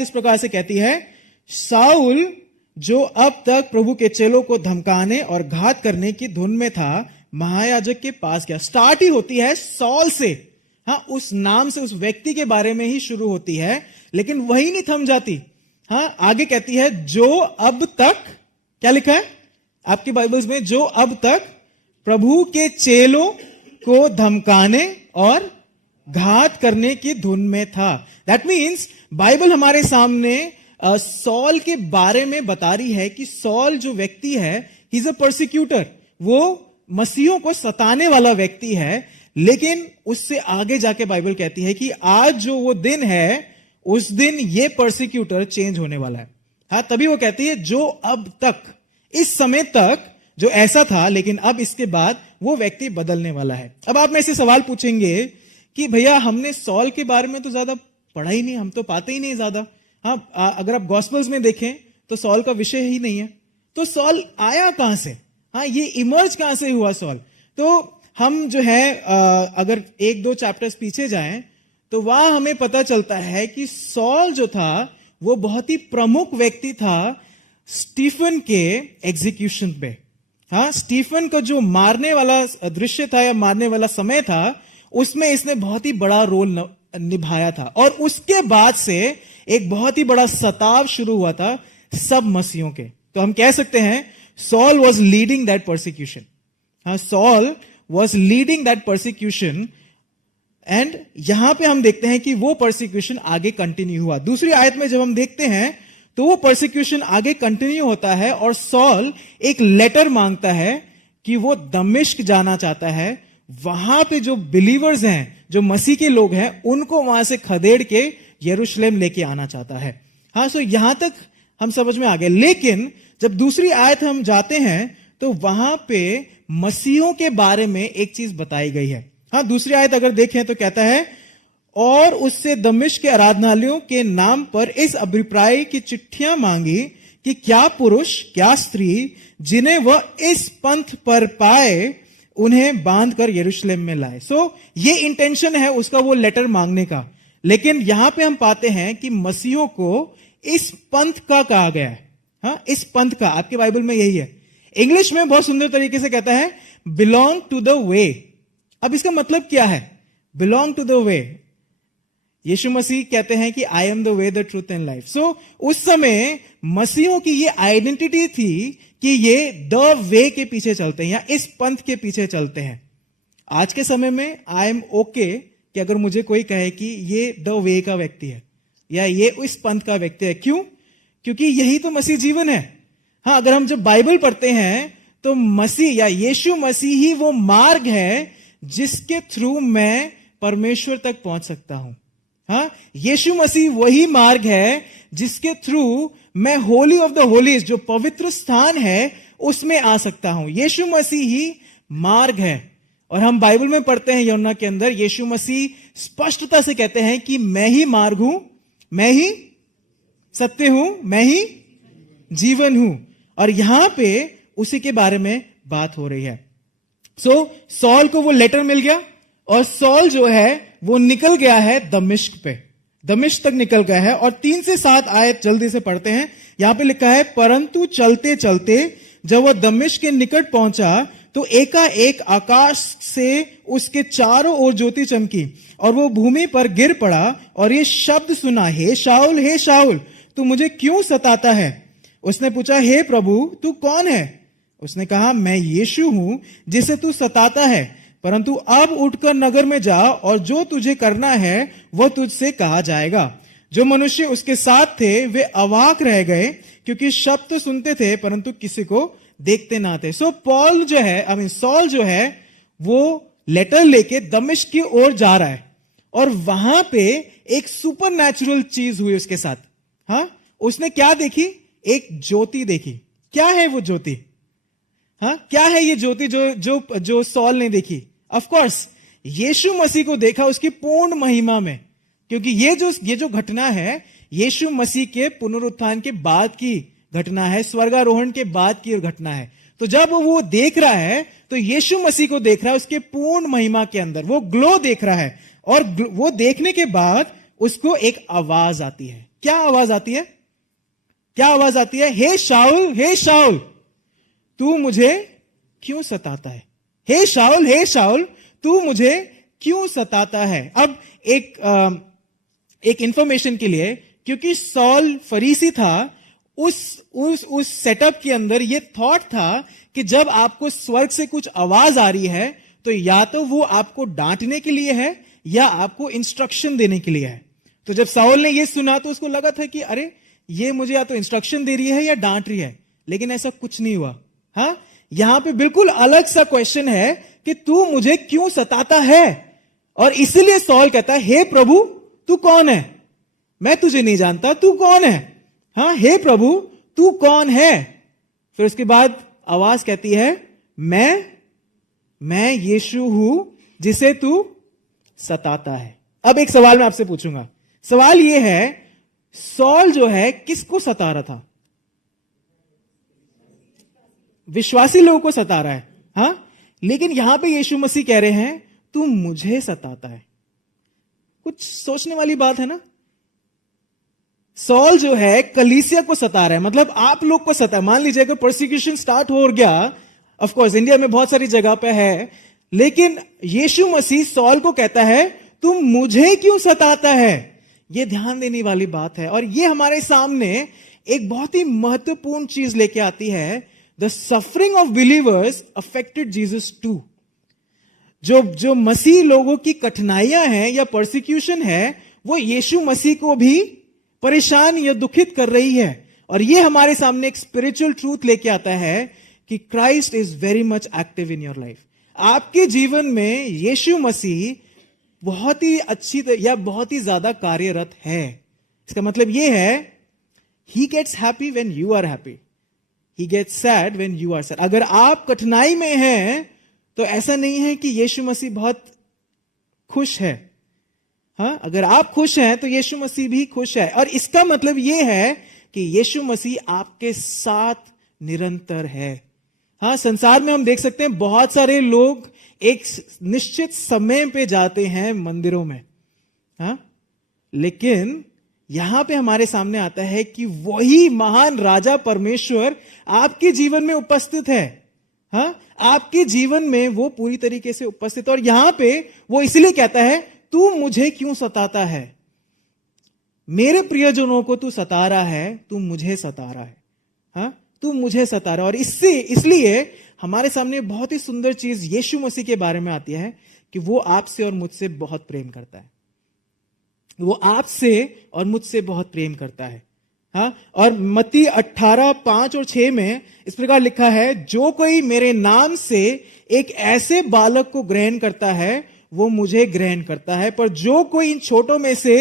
इस प्रकार से कहती है, शाऊल जो अब तक प्रभु के चेलों को धमकाने और घात करने की धुन में था, महायाजक के पास गया। स्टार्ट ही होती है सॉल से, हाँ, उस नाम से, उस व्यक्ति के बारे में ही शुरू होती है, लेकिन वही नहीं थम जाती। हाँ, आगे कहती है जो अब तक, क्या लिखा है आपकी बाइबल्स में, जो अब तक प्रभु के चेलों को धमकाने और घात करने की धुन में था। दैट मीन्स बाइबल हमारे सामने सॉल के बारे में बता रही है कि सॉल जो व्यक्ति है, ही इज अ परसिक्यूटर, वो मसीहों को सताने वाला व्यक्ति है। लेकिन उससे आगे जाके बाइबल कहती है कि आज जो वो दिन है, उस दिन ये परसिक्यूटर चेंज होने वाला है। हाँ, तभी वो कहती है जो अब तक, इस समय तक जो ऐसा था, लेकिन अब इसके बाद वो व्यक्ति बदलने वाला है। अब आप मेरे से सवाल पूछेंगे कि भैया हमने सॉल के बारे में तो ज्यादा पढ़ा ही नहीं, हम तो पाते ही नहीं ज्यादा। हाँ, अगर आप गॉस्पेल्स में देखें तो सॉल का विषय ही नहीं है। तो सॉल आया कहां से? हाँ, ये इमर्ज कहां से हुआ सॉल? तो हम जो है अगर 1-2 चैप्टर्स पीछे जाएं तो वहां हमें पता चलता है कि सॉल जो था वो बहुत ही प्रमुख व्यक्ति था स्टीफन के एग्जीक्यूशन पे। हाँ, स्टीफन का जो मारने वाला दृश्य था या मारने वाला समय था, उसमें इसने बहुत ही बड़ा रोल निभाया था। और उसके बाद से एक बहुत ही बड़ा सताव शुरू हुआ था सब मसीहों के। तो हम कह सकते हैं Saul was leading that persecution. हाँ, Saul was leading that persecution. And यहां पे हम देखते हैं कि वो परसिक्यूशन आगे कंटिन्यू हुआ। दूसरी आयत में जब हम देखते हैं तो वो परसिक्यूशन आगे कंटिन्यू होता है और सॉल एक लेटर मांगता है कि वो दमिश्क जाना चाहता है। वहां पे जो बिलीवर्स हैं, जो मसीह के लोग हैं, उनको वहां से खदेड़ के यरूशलेम लेके आना चाहता है। हाँ, सो यहां तक हम समझ में आ गए। लेकिन जब दूसरी आयत हम जाते हैं तो वहां पे मसीहों के बारे में एक चीज बताई गई है। हाँ, दूसरी आयत अगर देखें तो कहता है, और उससे दमिश्क के आराधनालयों के नाम पर इस अभिप्राय की चिट्ठियां मांगी कि क्या पुरुष क्या स्त्री जिन्हें वह इस पंथ पर पाए, उन्हें बांध कर यरूशलेम में लाए। सो ये इंटेंशन है उसका, वो लेटर मांगने का। लेकिन यहां पे हम पाते हैं कि मसीहों को इस पंथ का कहा गया है। हाँ, इस पंथ का, आपके बाइबल में यही है। इंग्लिश में बहुत सुंदर तरीके से कहता है बिलोंग टू द वे। अब इसका मतलब क्या है belong to the way? Yeshu Masih कहते हैं कि I am the way, the truth and life. So उस समय मसीहों की ये आइडेंटिटी थी कि ये द वे के पीछे चलते हैं या इस पंथ के पीछे चलते हैं। आज के समय में आई एम ओके कि अगर मुझे कोई कहे कि ये द वे का व्यक्ति है या ये इस पंथ का व्यक्ति है। क्यों? क्योंकि यही तो मसीह जीवन है। हाँ, अगर हम जब बाइबल पढ़ते हैं तो मसीह या यीशु मसीह ही वो मार्ग है जिसके थ्रू मैं परमेश्वर तक पहुंच सकता हूं। हाँ, यीशु मसीह वही मार्ग है जिसके थ्रू मैं होली ऑफ द होलीज, जो पवित्र स्थान है, उसमें आ सकता हूं। यीशु मसीह ही मार्ग है। और हम बाइबल में पढ़ते हैं यूहन्ना के अंदर यीशु मसीह स्पष्टता से कहते हैं कि मैं ही मार्ग हूं, मैं ही सत्य हूं, मैं ही जीवन हूं। और यहां पे उसी के बारे में बात हो रही है। सो सॉल को वो लेटर मिल गया और सॉल जो है वो निकल गया है दमिश्क पे, दमिश्क तक निकल गया है। और 3 से 7 आयत जल्दी से पढ़ते हैं। यहां पे लिखा है, परंतु चलते चलते जब वह दमिश्क के निकट पहुंचा तो एकाएक आकाश से उसके चारों ओर ज्योति चमकी और वो भूमि पर गिर पड़ा और ये शब्द सुना, हे शाऊल तू मुझे क्यों सताता है? उसने पूछा, हे प्रभु तू कौन है? उसने कहा, मैं यीशु हूं जिसे तू सताता है। परंतु अब उठकर नगर में जा और जो तुझे करना है वह तुझसे कहा जाएगा। जो मनुष्य उसके साथ थे वे अवाक रह गए क्योंकि शब्द तो सुनते थे परंतु किसी को देखते ना थे। सो पॉल जो है, सॉल जो है, वो लेटर लेके दमिश्क की ओर जा रहा है और वहां पे एक सुपरनैचुरल चीज हुई उसके साथ। हाँ, उसने क्या देखी? एक ज्योति देखी। क्या है वो ज्योति? हाँ, क्या है ये ज्योति जो सॉल ने देखी? ऑफ कोर्स यीशु मसीह को देखा उसकी पूर्ण महिमा में। क्योंकि ये जो घटना है यीशु मसीह के पुनरुत्थान के बाद की घटना है, स्वर्गारोहण के बाद की घटना है। तो जब वो देख रहा है तो यीशु मसीह को देख रहा है उसके पूर्ण महिमा के अंदर, वो ग्लो देख रहा है। और वो देखने के बाद उसको एक आवाज आती है। क्या आवाज आती है? क्या आवाज आती है? हे शाऊल तू मुझे क्यों सताता है? हे शाऊल तू मुझे क्यों सताता है? अब एक इंफॉर्मेशन के लिए, क्योंकि सॉल फरीसी था, उस सेटअप के अंदर ये थॉट था कि जब आपको स्वर्ग से कुछ आवाज आ रही है तो या तो वो आपको डांटने के लिए है या आपको इंस्ट्रक्शन देने के लिए है। तो जब साउल ने ये सुना तो उसको लगा था कि अरे ये मुझे या तो इंस्ट्रक्शन दे रही है या डांट रही है, लेकिन ऐसा कुछ नहीं हुआ। हाँ, यहां पे बिल्कुल अलग सा क्वेश्चन है कि तू मुझे क्यों सताता है। और इसलिए सॉल कहता है हे प्रभु तू कौन है? मैं तुझे नहीं जानता, तू कौन है? हाँ, हे प्रभु तू कौन है? फिर उसके बाद आवाज कहती है मैं यीशु हूं जिसे तू सताता है। अब एक सवाल मैं आपसे पूछूंगा। सवाल यह है, सॉल जो है किसको सता रहा था? विश्वासी लोगों को सता रहा है। हाँ, लेकिन यहां पे यीशु मसीह कह रहे हैं तू मुझे सताता है। कुछ सोचने वाली बात है ना। सॉल जो है कलीसिया को सता रहा है, मतलब आप लोग को सता है। मान लीजिए अगर परसिक्यूशन स्टार्ट हो गया, ऑफ कोर्स इंडिया में बहुत सारी जगह पे है, लेकिन यीशु मसीह सॉल को कहता है तुम मुझे क्यों सताता है। यह ध्यान देने वाली बात है। और यह हमारे सामने एक बहुत ही महत्वपूर्ण चीज लेके आती है। The suffering of believers affected Jesus too. जो मसीह लोगों की कठिनाइयां हैं या परसिक्यूशन है, वो यीशु मसीह को भी परेशान या दुखित कर रही है। और यह हमारे सामने एक स्पिरिचुअल ट्रूथ लेके आता है कि Christ is very much active in your life. आपके जीवन में यीशु मसीह बहुत ही अच्छी या बहुत ही ज्यादा कार्यरत है। इसका मतलब यह है he gets happy when you are happy, he gets sad when you are sad. अगर आप कठिनाई में हैं तो ऐसा नहीं है कि यीशु मसीह बहुत खुश है। हाँ, अगर आप खुश हैं तो यीशु मसीह भी खुश है। और इसका मतलब यह है कि यीशु मसीह आपके साथ निरंतर है। हाँ, संसार में हम देख सकते हैं बहुत सारे लोग एक निश्चित समय पे जाते हैं मंदिरों में। हाँ, लेकिन यहां पे हमारे सामने आता है कि वही महान राजा परमेश्वर आपके जीवन में उपस्थित है। हाँ, आपके जीवन में वो पूरी तरीके से उपस्थित। और यहां पे वो इसलिए कहता है तू मुझे क्यों सताता है। मेरे प्रियजनों को तू सता रहा है, तू मुझे सता रहा है। हाँ, तू मुझे सता रहा है। और इसलिए हमारे सामने बहुत ही सुंदर चीज यीशु मसीह के बारे में आती है कि वो आपसे और मुझसे बहुत प्रेम करता है। वो आपसे और मुझसे बहुत प्रेम करता है। हाँ, और मत्ती 18:5 और 6 में इस प्रकार लिखा है, जो कोई मेरे नाम से एक ऐसे बालक को ग्रहण करता है वो मुझे ग्रहण करता है, पर जो कोई इन छोटों में से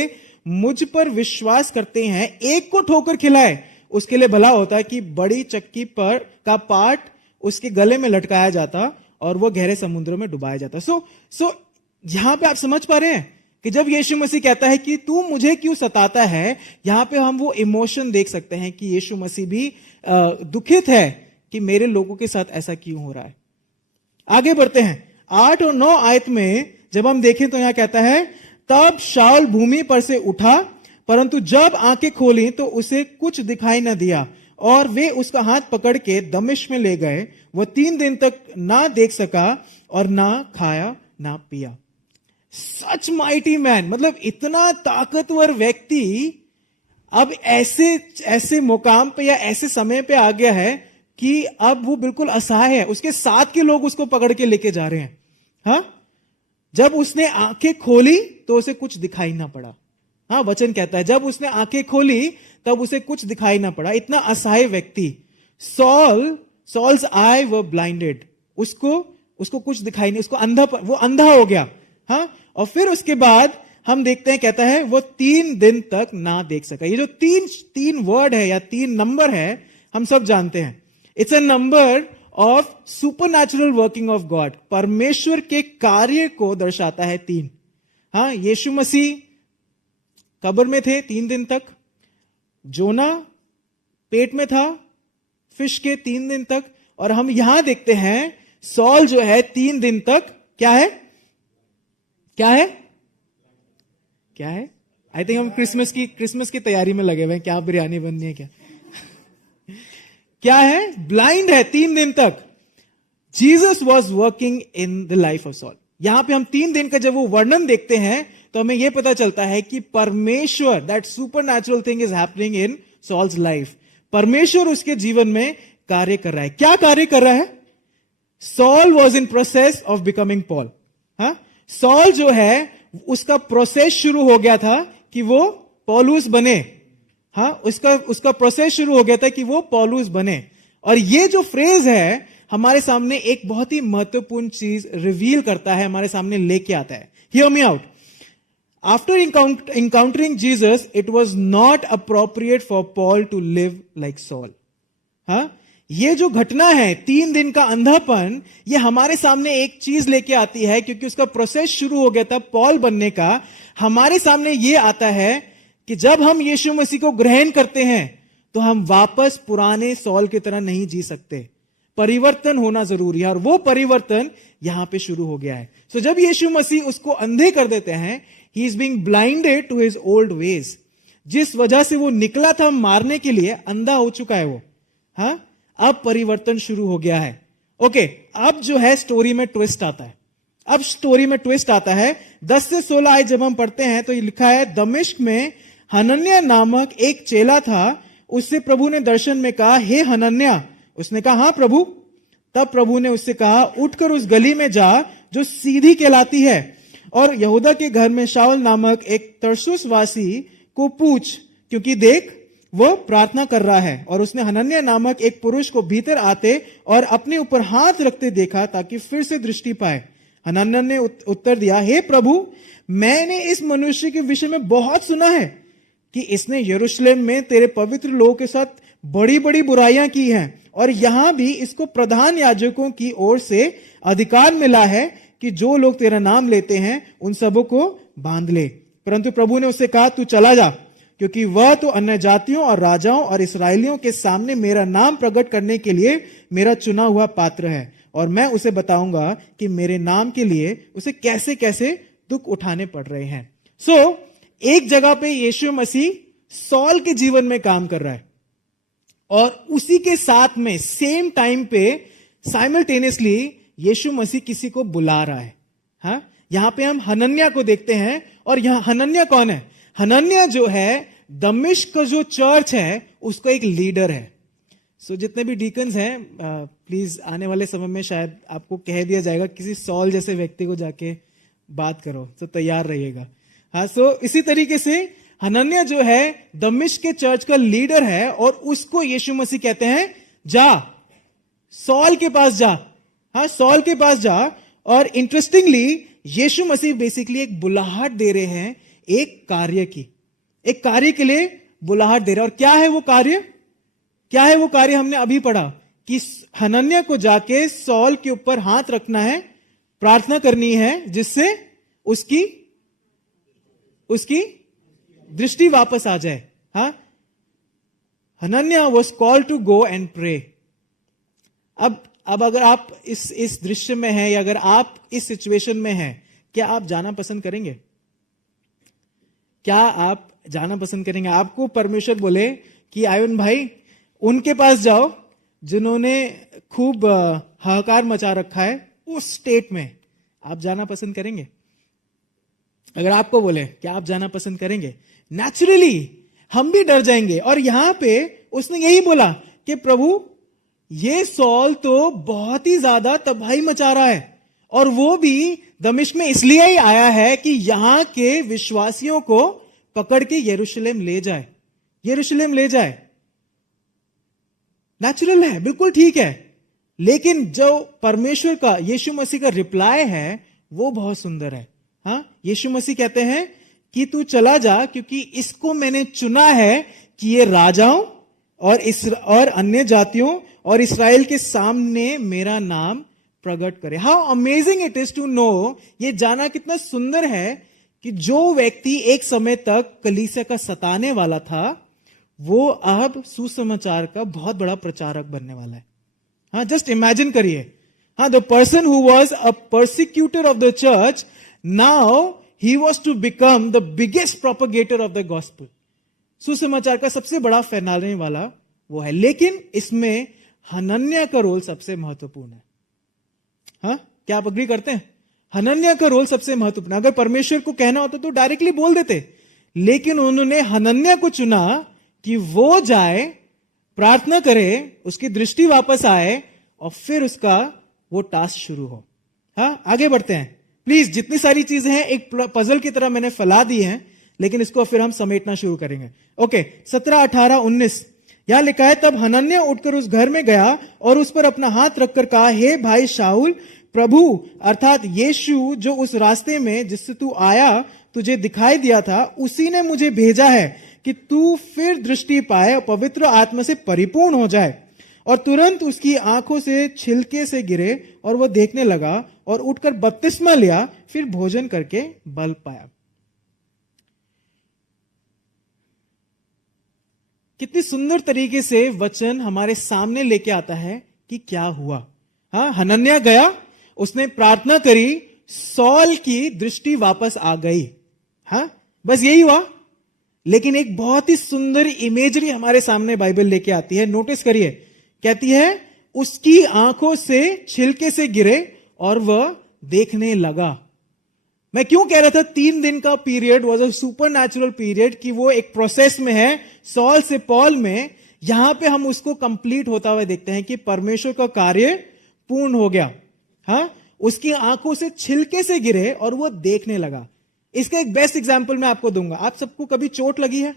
मुझ पर विश्वास करते हैं एक को ठोकर खिलाए, उसके लिए भला होता है कि बड़ी चक्की पर का पाट उसके गले में लटकाया जाता और वो गहरे समुद्रों में डुबाया जाता। सो यहां पे आप समझ पा रहे हैं कि जब यीशु मसीह कहता है कि तू मुझे क्यों सताता है, यहां पे हम वो इमोशन देख सकते हैं कि यीशु मसीह भी दुखित है कि मेरे लोगों के साथ ऐसा क्यों हो रहा है। आगे बढ़ते हैं 8 और 9 आयत में जब हम देखें तो यहां कहता है, तब शाऊल भूमि पर से उठा, परंतु जब आंखें खोली तो उसे कुछ दिखाई न दिया, और वे उसका हाथ पकड़ के दमिश्क में ले गए। वह 3 दिन तक ना देख सका और ना खाया ना पिया। सच माइटी मैन, मतलब इतना ताकतवर व्यक्ति अब ऐसे मुकाम पे या ऐसे समय पे आ गया है कि अब वो बिल्कुल असहाय है। उसके साथ के लोग उसको पकड़ के लेके जा रहे हैं। हाँ, जब उसने आंखें खोली तो उसे कुछ दिखाई ना पड़ा। हाँ, वचन कहता है जब उसने आंखें खोली तब उसे कुछ दिखाई ना पड़ा। इतना असहाय व्यक्ति। सॉल्स आई वर ब्लाइंडेड, उसको कुछ दिखाई नहीं, वो अंधा हो गया। हाँ, और फिर उसके बाद हम देखते हैं, कहता है वो 3 दिन तक ना देख सका। ये जो तीन वर्ड है या 3 नंबर है, हम सब जानते हैं। It's a number of supernatural working of God. परमेश्वर के कार्य को दर्शाता है 3। हाँ, यीशु मसीह कब्र में थे 3 दिन तक, जोना पेट में था फिश के 3 दिन तक, और हम यहां देखते हैं सॉल जो है 3 दिन तक क्या है, क्या है, क्या है? आई थिंक हम क्रिसमस की तैयारी में लगे हुए हैं, क्या बिरयानी बननी है क्या? क्या है? ब्लाइंड है 3 दिन तक। Jesus was working in the life of Saul. यहां पे हम 3 दिन का जब वो वर्णन देखते हैं तो हमें यह पता चलता है कि परमेश्वर, that super natural thing is happening in souls life. परमेश्वर उसके जीवन में कार्य कर रहा है। क्या कार्य कर रहा है? Saul was in process of becoming Paul. Saul जो है उसका प्रोसेस शुरू हो गया था कि वो पौलुस बने। उसका प्रोसेस शुरू हो गया था कि वो पौलुस बने। और ये जो फ्रेज है हमारे सामने एक बहुत ही महत्वपूर्ण चीज रिवील करता है, हमारे सामने लेके आता है। Hear me out. After encountering Jesus, it was not appropriate for Paul to live like Saul. ये जो घटना है 3 दिन का अंधापन, ये हमारे सामने एक चीज लेके आती है, क्योंकि उसका प्रोसेस शुरू हो गया था पॉल बनने का। हमारे सामने ये आता है कि जब हम यीशु मसीह को ग्रहण करते हैं तो हम वापस पुराने सॉल की तरह नहीं जी सकते। परिवर्तन होना जरूरी है, और वो परिवर्तन यहां पे शुरू हो गया है। सो जब यीशु मसीह उसको अंधे कर देते हैं, he is being blinded to his old ways. जिस वजह से वो निकला था मारने के लिए, अंधा हो चुका है वो। अब परिवर्तन शुरू हो गया है। ओके, अब जो है स्टोरी में ट्विस्ट आता है। अब स्टोरी में ट्विस्ट आता है 10 से 16 आयत जब हम पढ़ते हैं तो ये लिखा है, दमिश्क में हनन्याह नामक एक चेला था। उससे प्रभु ने दर्शन में कहा, हे हनन्याह। उसने कहा, हाँ प्रभु। तब प्रभु ने उससे कहा, उठकर उस गली में जा जो सीधी कहलाती है, और यहूदा के घर में शाऊल नामक एक तरसुस वासी को पूछ, क्योंकि देख वह प्रार्थना कर रहा है। और उसने हनन्याह नामक एक पुरुष को भीतर आते और अपने ऊपर हाथ रखते देखा ताकि फिर से दृष्टि पाए। हनन्याह ने उत्तर दिया, हे प्रभु, मैंने इस मनुष्य के विषय में बहुत सुना है कि इसने यरूशलेम में तेरे पवित्र लोगों के साथ बड़ी बड़ी बुराइयां की हैं, और यहां भी इसको प्रधान याजकों की ओर से अधिकार मिला है कि जो लोग तेरा नाम लेते हैं उन सबों को बांध ले। परंतु प्रभु ने उससे कहा, तू चला जा, क्योंकि वह तो अन्य जातियों और राजाओं और इस्राएलियों के सामने मेरा नाम प्रकट करने के लिए मेरा चुना हुआ पात्र है, और मैं उसे बताऊंगा कि मेरे नाम के लिए उसे कैसे कैसे दुख उठाने पड़ रहे हैं। एक जगह पे यीशु मसीह सॉल के जीवन में काम कर रहा है, और उसी के साथ में सेम टाइम पे साइमल्टेनियसली यीशु मसीह किसी को बुला रहा है। यहां पे हम हनन्याह को देखते हैं, और यहां हनन्याह कौन है? हनन्याह जो है दमिश्क का जो चर्च है उसका एक लीडर है। जितने भी डीकन्स हैं, प्लीज आने वाले समय में शायद आपको कह दिया जाएगा किसी सॉल जैसे व्यक्ति को जाके बात करो, तो तैयार रहिएगा। इसी तरीके से हनन्याह जो है दमिश्क के चर्च का लीडर है, और उसको यीशु मसीह कहते हैं, जा सॉल के पास जा। सॉल के पास जा। और इंटरेस्टिंगली यीशु मसीह बेसिकली एक बुलाहट दे रहे हैं एक कार्य के लिए बुलाहट दे रहे हैं। और क्या है वो कार्य? क्या है वो कार्य? हमने अभी पढ़ा कि हनन्याह को जाके सॉल के ऊपर हाथ रखना है, प्रार्थना करनी है, जिससे उसकी दृष्टि वापस आ जाए। हनन्याह was called to go and pray. अब अगर आप इस दृश्य में हैं, या अगर आप इस सिचुएशन में हैं, क्या आप जाना पसंद करेंगे? क्या आप जाना पसंद करेंगे? आपको परमेश्वर बोले कि आयुन भाई, उनके पास जाओ जिन्होंने खूब हाहाकार मचा रखा है उस स्टेट में, आप जाना पसंद करेंगे? अगर आपको बोले, क्या आप जाना पसंद करेंगे? नेचुरली हम भी डर जाएंगे। और यहां पे उसने यही बोला कि प्रभु, ये सॉल तो बहुत ही ज्यादा तबाही मचा रहा है, और वो भी दमिश्क में इसलिए ही आया है कि यहां के विश्वासियों को पकड़ के यरूशलेम ले जाए। नेचुरल है, बिल्कुल ठीक है। लेकिन जो परमेश्वर का, यीशु मसीह का रिप्लाई है वो बहुत सुंदर है। यीशु मसीह कहते हैं कि तू चला जा, क्योंकि इसको मैंने चुना है कि ये राजाओं और अन्य जातियों और इस्राएल के सामने मेरा नाम प्रकट करे। How amazing it is to know, ये जाना कितना सुंदर है कि जो व्यक्ति एक समय तक कलीसिया का सताने वाला था, वो अब सुसमाचार का बहुत बड़ा प्रचारक बनने वाला है। हाँ, जस्ट इमेजिन करिए। हाँ, the person who was a persecutor of the church, now he was to become the biggest propagator of the gospel. सुसमाचार का सबसे बड़ा फैलाने वाला वो है। लेकिन इसमें हनन्याह का रोल सबसे महत्वपूर्ण है। हाँ, क्या आप अग्री करते हैं? हनन्याह का रोल सबसे महत्वपूर्ण। अगर परमेश्वर को कहना होता तो डायरेक्टली बोल देते, लेकिन उन्होंने हनन्याह को चुना कि वो जाए, प्रार्थना करे, उसकी दृष्टि वापस आए और फिर उसका वो टास्क शुरू हो। हाँ, आगे बढ़ते हैं प्लीज। जितनी सारी चीजें हैं एक पजल की तरह मैंने फैला दी हैं, लेकिन इसको फिर हम समेटना शुरू करेंगे। ओके, 17, 18, 19 यहां लिखा है, तब हनन्याह उठकर उस घर में गया और उस पर अपना हाथ रखकर कहा, हे भाई शाऊल, प्रभु अर्थात यीशु जो उस रास्ते में जिससे तू आया तुझे दिखाई दिया था, उसी ने मुझे भेजा है कि तू फिर दृष्टि पाए और पवित्र आत्मा से परिपूर्ण हो जाए। और तुरंत उसकी आंखों से छिलके से गिरे और वह देखने लगा और उठकर बपतिस्मा लिया, फिर भोजन करके बल पाया। कितनी सुंदर तरीके से वचन हमारे सामने लेके आता है कि क्या हुआ। हाँ, हनन्याह गया, उसने प्रार्थना करी, सॉल की दृष्टि वापस आ गई। हाँ, बस यही हुआ। लेकिन एक बहुत ही सुंदर इमेजरी हमारे सामने बाइबल लेके आती है। नोटिस करिए, कहती है उसकी आंखों से छिलके से गिरे और वह देखने लगा। मैं क्यों कह रहा था 3 दिन का period was a super natural period, कि वो एक प्रोसेस में है, सॉल से पॉल में। यहां पे हम उसको कंप्लीट होता हुआ देखते हैं कि परमेश्वर का कार्य पूर्ण हो गया। हाँ, उसकी आंखों से छिलके से गिरे और वो देखने लगा। इसका एक बेस्ट एग्जांपल मैं आपको दूंगा। आप सबको कभी चोट लगी है?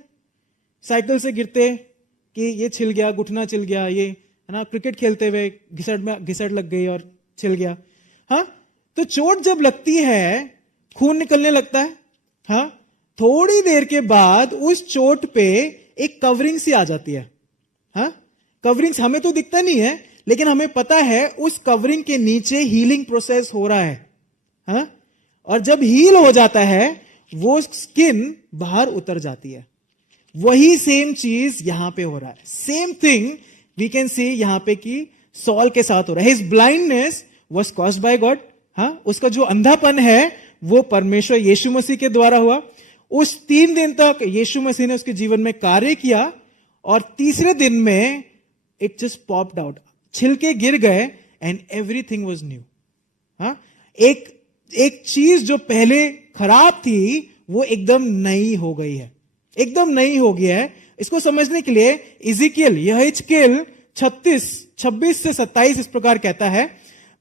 साइकिल से गिरते कि ये छिल गया, घुटना छिल गया, ये है ना, क्रिकेट खेलते हुए घिसट लग गई और छिल गया। हाँ, तो चोट जब लगती है खून निकलने लगता है। हाँ, थोड़ी देर के बाद उस चोट पे एक कवरिंग सी आ जाती है। हाँ, कवरिंग हमें तो दिखता नहीं है, लेकिन हमें पता है उस कवरिंग के नीचे हीलिंग प्रोसेस हो रहा है। हाँ, और जब हील हो जाता है वो स्किन बाहर उतर जाती है। वही सेम चीज यहां पे हो रहा है। Same thing we can see यहां पे कि सॉल के साथ हो रहा है। His blindness was caused by God. हाँ, उसका जो अंधापन है वो परमेश्वर यीशु मसीह के द्वारा हुआ। उस 3 दिन तक यीशु मसीह ने उसके जीवन में कार्य किया और तीसरे दिन में इट जस्ट पॉप्ड आउट, छिलके गिर गए एंड एवरीथिंग वाज न्यू। हाँ, एक चीज जो पहले खराब थी वो एकदम नई हो गई है, एकदम नई हो गई है। इसको समझने के लिए इज़िकियल यहेजकेल 26 से 27 इस प्रकार कहता है,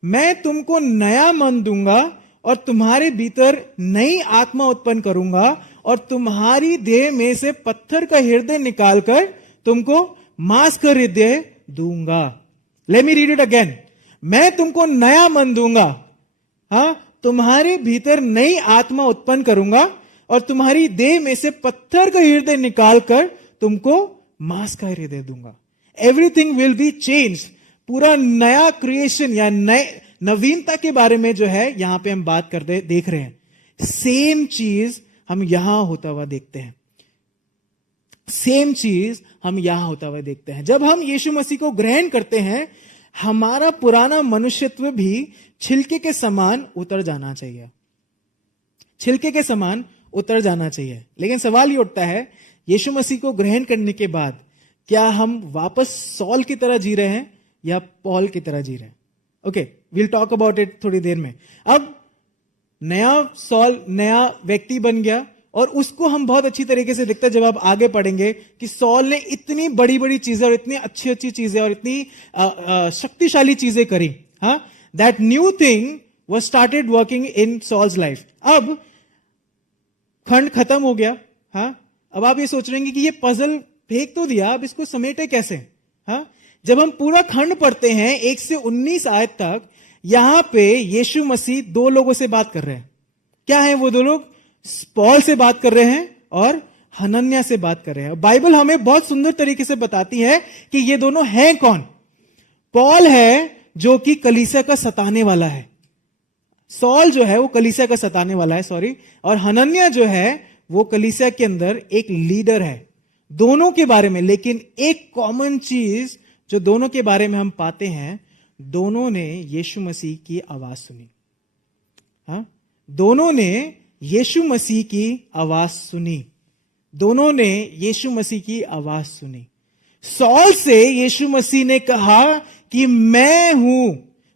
मैं तुमको नया मन दूंगा और तुम्हारे भीतर नई आत्मा उत्पन्न करूंगा और तुम्हारी देह में से पत्थर का हृदय निकालकर तुमको मांस का हृदय दूंगा। Let me read it again. मैं तुमको नया मन दूंगा, हाँ, तुम्हारे भीतर नई आत्मा उत्पन्न करूंगा और तुम्हारी देह में से पत्थर का हृदय निकालकर तुमको मांस का हृदय दूंगा। Everything will be change. पूरा नया क्रिएशन या नवीनता के बारे में जो है यहां पे हम बात करते देख रहे हैं। सेम चीज हम यहां होता हुआ देखते हैं। सेम चीज हम यहां होता हुआ देखते हैं। जब हम यीशु मसीह को ग्रहण करते हैं, हमारा पुराना मनुष्यत्व भी छिलके के समान उतर जाना चाहिए। छिलके के समान उतर जाना चाहिए। लेकिन सवाल ये उठता है, यीशु मसीह को ग्रहण करने के बाद क्या हम वापस सॉल की तरह जी रहे हैं या पॉल की तरह जी रहे हैं? Okay, will talk about it थोड़ी देर में। अब नया सॉल नया व्यक्ति बन गया और उसको हम बहुत अच्छी तरीके से देखते हैं जब आप आगे पढ़ेंगे कि सॉल ने इतनी बड़ी बड़ी चीजें और इतनी अच्छी अच्छी चीजें और इतनी शक्तिशाली चीजें करी। हाँ, that new thing was started working in souls life. अब खंड खत्म हो गया। हाँ, अब आप ये सोच रहे हैं कि ये पजल फेंक तो दिया, अब इसको समेटे कैसे? हाँ, जब हम पूरा खंड पढ़ते हैं 1 से 19 आयत तक, यहां पे यीशु मसीह 2 लोगों से बात कर रहे हैं। क्या है वो 2 लोग? पॉल से बात कर रहे हैं और हनन्याह से बात कर रहे हैं। बाइबल हमें बहुत सुंदर तरीके से बताती है कि ये दोनों हैं कौन। पॉल है जो कि कलीसिया का सताने वाला है, सॉल जो है वो कलीसिया का सताने वाला है, सॉरी, और हनन्याह जो है वो कलीसिया के अंदर एक लीडर है। दोनों के बारे में लेकिन एक कॉमन चीज जो दोनों के बारे में हम पाते हैं, दोनों ने यीशु मसीह की आवाज सुनी। हाँ, दोनों ने यीशु मसीह की आवाज सुनी। दोनों ने यीशु मसीह की आवाज सुनी। सॉल से यीशु मसीह ने कहा कि मैं हूं,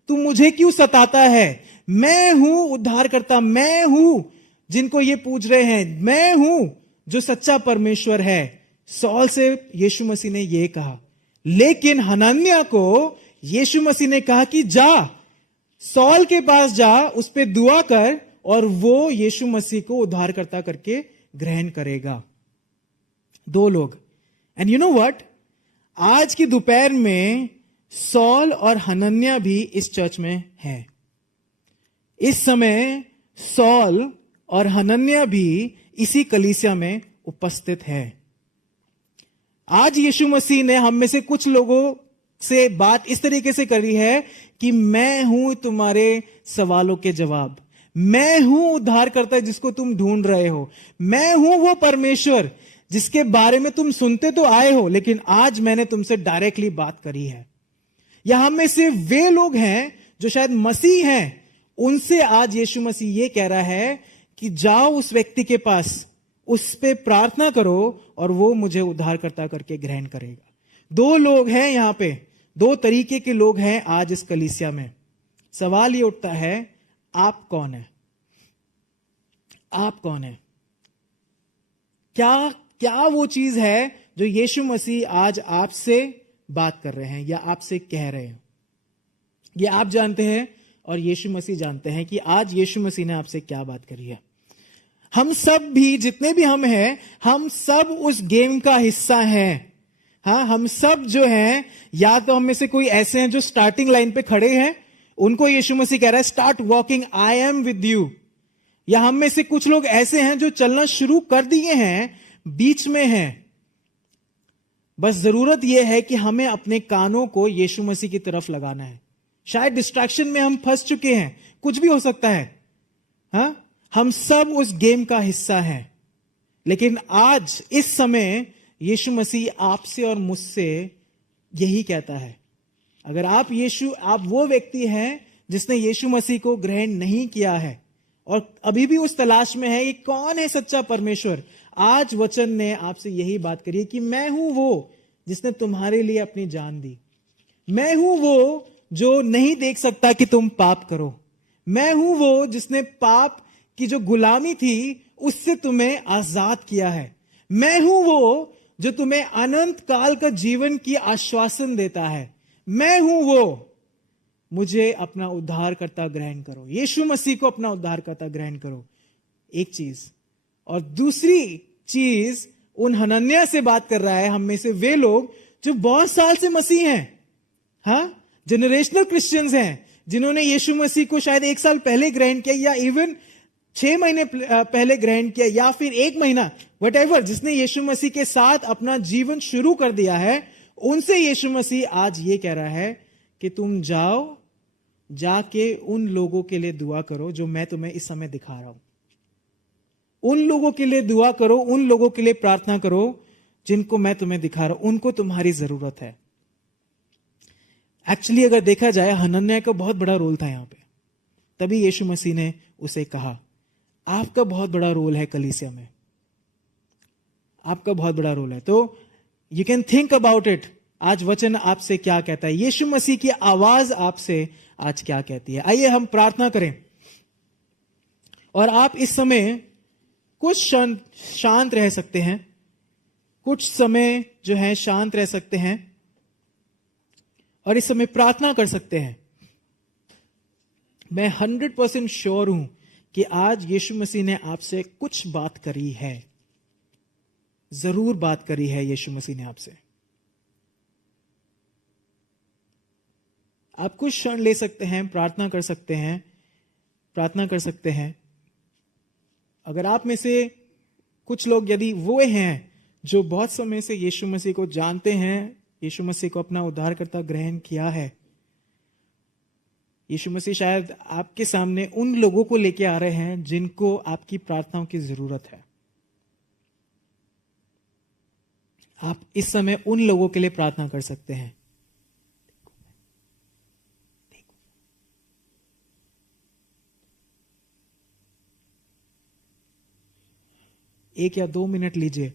तू मुझे क्यों सताता है, मैं हूं उद्धारकर्ता, मैं हूं जिनको ये पूज रहे हैं, मैं हूं जो सच्चा परमेश्वर है। सॉल से यीशु मसीह ने यह कहा। लेकिन हनन्याह को यीशु मसीह ने कहा कि जा, सॉल के पास जा, उस पे दुआ कर और वो यीशु मसीह को उद्धारकर्ता करके ग्रहण करेगा। दो लोग। एंड यू नो व्हाट, आज की दोपहर में सॉल और हनन्याह भी इस चर्च में हैं। इस समय सॉल और हनन्याह भी इसी कलीसिया में उपस्थित है। आज यीशु मसीह ने हम में से कुछ लोगों से बात इस तरीके से करी है कि मैं हूं तुम्हारे सवालों के जवाब, मैं हूं उद्धारकर्ता जिसको तुम ढूंढ रहे हो, मैं हूं वो परमेश्वर जिसके बारे में तुम सुनते तो आए हो, लेकिन आज मैंने तुमसे डायरेक्टली बात करी है। या हम में से वे लोग हैं जो शायद मसीह हैं, उनसे आज यीशु मसीह ये कह रहा है कि जाओ उस व्यक्ति के पास, उस पे प्रार्थना करो और वो मुझे उद्धारकर्ता करके ग्रहण करेगा। दो लोग हैं यहां पे, दो तरीके के लोग हैं आज इस कलीसिया में। सवाल ये उठता है, आप कौन है? आप कौन है? क्या वो चीज है जो यीशु मसीह आज आपसे बात कर रहे हैं या आपसे कह रहे हैं? ये आप जानते हैं और यीशु मसीह जानते हैं कि आज यीशु मसीह ने आपसे क्या बात करी है। हम सब भी, जितने भी हम हैं, हम सब उस गेम का हिस्सा हैं। हाँ, हम सब जो हैं, या तो हम में से कोई ऐसे हैं जो स्टार्टिंग लाइन पे खड़े हैं, उनको यीशु मसीह कह रहा है start walking, I am with you. या हम में से कुछ लोग ऐसे हैं जो चलना शुरू कर दिए हैं, बीच में हैं। बस जरूरत यह है कि हमें अपने कानों को यीशु मसीह की तरफ लगाना है। शायद डिस्ट्रैक्शन में हम फंस चुके हैं, कुछ भी हो सकता है। हाँ, हम सब उस गेम का हिस्सा हैं। लेकिन आज इस समय यीशु मसीह आपसे और मुझसे यही कहता है, अगर आप वो व्यक्ति हैं जिसने यीशु मसीह को ग्रहण नहीं किया है और अभी भी उस तलाश में है कि कौन है सच्चा परमेश्वर, आज वचन ने आपसे यही बात करी है कि मैं हूं वो जिसने तुम्हारे लिए अपनी जान दी। मैं हूं वो जो नहीं देख सकता कि तुम पाप करो। मैं हूं वो जिसने पाप की जो गुलामी थी उससे तुम्हें आजाद किया है। मैं हूं वो जो तुम्हें अनंत काल का जीवन की आश्वासन देता है। मैं हूं वो, मुझे अपना उद्धारकर्ता ग्रहण करो, यीशु मसीह को अपना उद्धारकर्ता ग्रहण करो। एक चीज। और दूसरी चीज, उन हनन्याह से बात कर रहा है, हम में से वे लोग जो बहुत साल से मसीह हैं, हाँ, जनरेशनल क्रिश्चियंस हैं, जिन्होंने यीशु मसीह को शायद 1 साल पहले ग्रहण किया या इवन 6 महीने पहले ग्रहण किया या फिर 1 महीना, व्हाटएवर, जिसने यीशु मसीह के साथ अपना जीवन शुरू कर दिया है। उनसे यीशु मसीह आज ये कह रहा है कि तुम जाओ, जाके उन लोगों के लिए दुआ करो जो मैं तुम्हें इस समय दिखा रहा हूं। उन लोगों के लिए दुआ करो, उन लोगों के लिए प्रार्थना करो जिनको मैं तुम्हें दिखा रहा हूं, उनको तुम्हारी जरूरत है। एक्चुअली अगर देखा जाए, हनन्याह का बहुत बड़ा रोल था यहां पे, तभी यीशु मसीह ने उसे कहा आपका बहुत बड़ा रोल है कलीसिया में, आपका बहुत बड़ा रोल है। तो you can think about it. आज वचन आपसे क्या कहता है, यीशु मसीह की आवाज आपसे आज क्या कहती है। आइए हम प्रार्थना करें और आप इस समय कुछ क्षण शांत रह सकते हैं, कुछ समय जो है शांत रह सकते हैं और इस समय प्रार्थना कर सकते हैं। मैं 100% श्योर हूं कि आज यीशु मसीह ने आपसे कुछ बात करी है, जरूर बात करी है यीशु मसीह ने आपसे। आप कुछ क्षण ले सकते हैं, प्रार्थना कर सकते हैं, प्रार्थना कर सकते हैं। अगर आप में से कुछ लोग यदि वो हैं जो बहुत समय से यीशु मसीह को जानते हैं, यीशु मसीह को अपना उद्धारकर्ता ग्रहण किया है, यीशु मसीह शायद आपके सामने उन लोगों को लेके आ रहे हैं जिनको आपकी प्रार्थनाओं की जरूरत है। आप इस समय उन लोगों के लिए प्रार्थना कर सकते हैं। एक या 2 मिनट लीजिए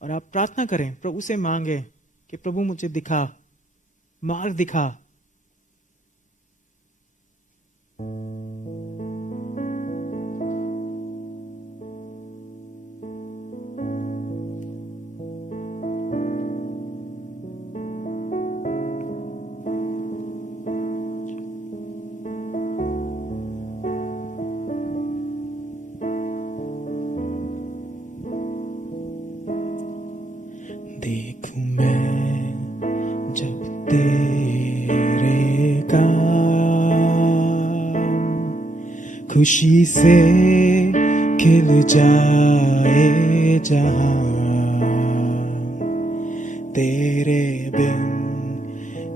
और आप प्रार्थना करें, प्रभु से मांगे कि प्रभु मुझे दिखा, मार्ग दिखा। देखूं मैं जब तेरे काम खुशी से खिल जाए जहां, तेरे बिन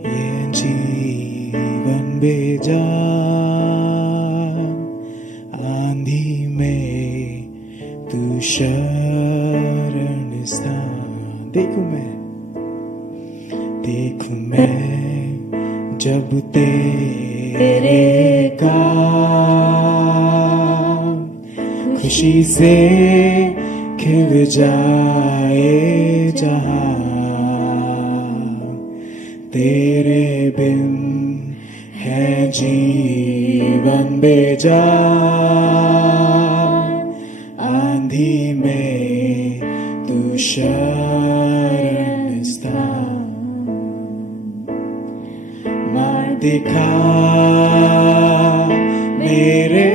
ये जीवन बेजान, आंधी में तू शरण स्थान। देखूं मैं जब तेरे काम खुशी से खिल जाए जहां, तेरे बिन है जीवन बेजान, आंधी में तू शरण स्थान। मार्ग दिखा मेरे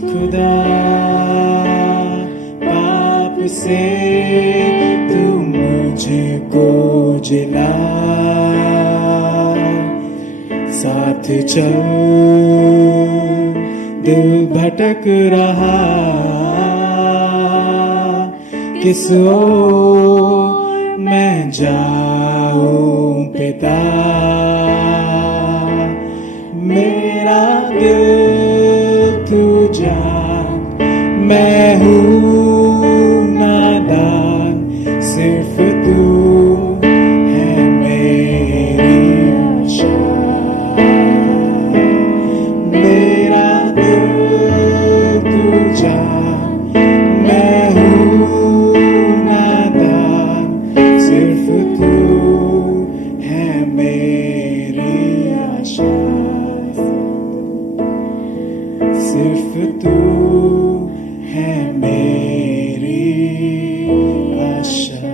खुदा, पाप से तू मुझको जिला, साथ चल दिल भटक रहा, किस ओर मैं जाऊं पिता, मेरा दिल तू जान, मैं हूँ नादान, सिर्फ तू है मेरी आशा, मेरा दिल तू जान, मैं हूँ नादान, सिर्फ तू है मेरी आशा, सिर्फ तू है मेरी आशा।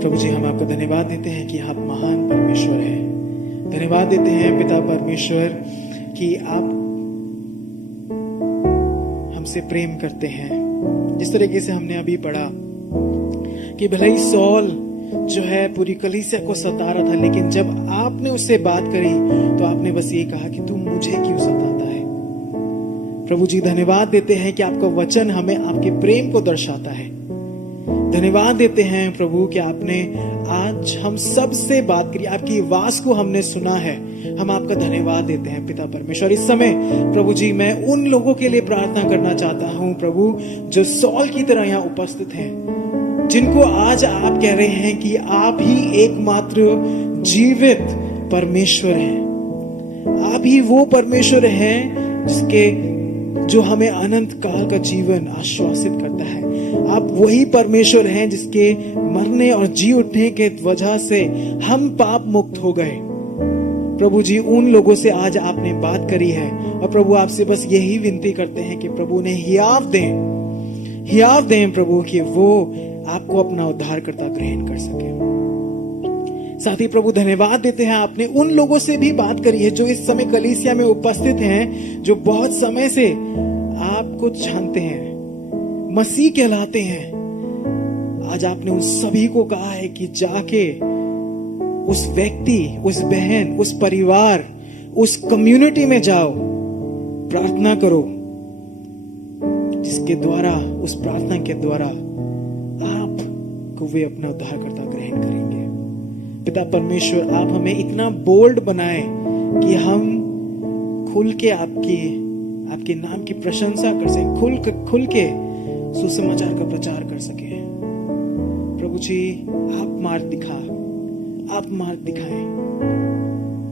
प्रभु जी, हम आपको धन्यवाद देते हैं कि आप महान परमेश्वर हैं। धन्यवाद देते हैं पिता परमेश्वर कि आप हमसे प्रेम करते हैं। जिस तरीके से हमने अभी पढ़ा कि भले ही सौल जो है पूरी कलीसिया को सता रहा था, लेकिन जब आपने उससे बात करी तो आपने बस ये कहा कि तू मुझे क्यों सताता है। प्रभु जी, धन्यवाद देते हैं कि आपका वचन हमें आपके प्रेम को दर्शाता है। धन्यवाद देते हैं प्रभु कि आपने आज हम सब से बात करी, आपकी आवाज को हमने सुना है। हम आपका धन्यवाद देते हैं पिता परमेश्वर। इस समय प्रभु जी, मैं उन लोगों के लिए प्रार्थना करना चाहता हूं प्रभु, जो सौल की तरह यहाँ उपस्थित हैं, जिनको आज आप कह रहे हैं कि आप ही एकमात्र जीवित परमेश्वर हैं। आप ही वो परमेश्वर हैं जो हमें अनंत काल का जीवन आश्वासित करता है। आप वही परमेश्वर हैं जिसके मरने और जी उठने के वजह से हम पाप मुक्त हो गए। प्रभु जी, उन लोगों से आज आपने बात करी है और प्रभु आपसे बस यही विनती करते हैं कि प्रभु ने हियाव दें प्रभु, कि वो आपको अपना उद्धारकर्ता ग्रहण कर सके। साथ ही प्रभु धन्यवाद देते हैं, आपने उन लोगों से भी बात करी है जो इस समय कलीसिया में उपस्थित हैं, जो बहुत समय से आपको जानते हैं, मसीह कहलाते हैं। आज आपने उन सभी को कहा है कि जाके उस व्यक्ति, उस बहन, उस परिवार, उस कम्युनिटी में जाओ, प्रार्थना करो, जिसके द्वारा, उस प्रार्थना के द्वारा आपको वे अपना उद्धारकर्ता ग्रहण करेंगे। पिता परमेश्वर, आप हमें इतना बोल्ड बनाए कि हम खुल के आपके नाम की प्रशंसा कर सकें, खुल के सुसमाचार का प्रचार कर सके। प्रभु जी, आप मार्ग दिखाएं।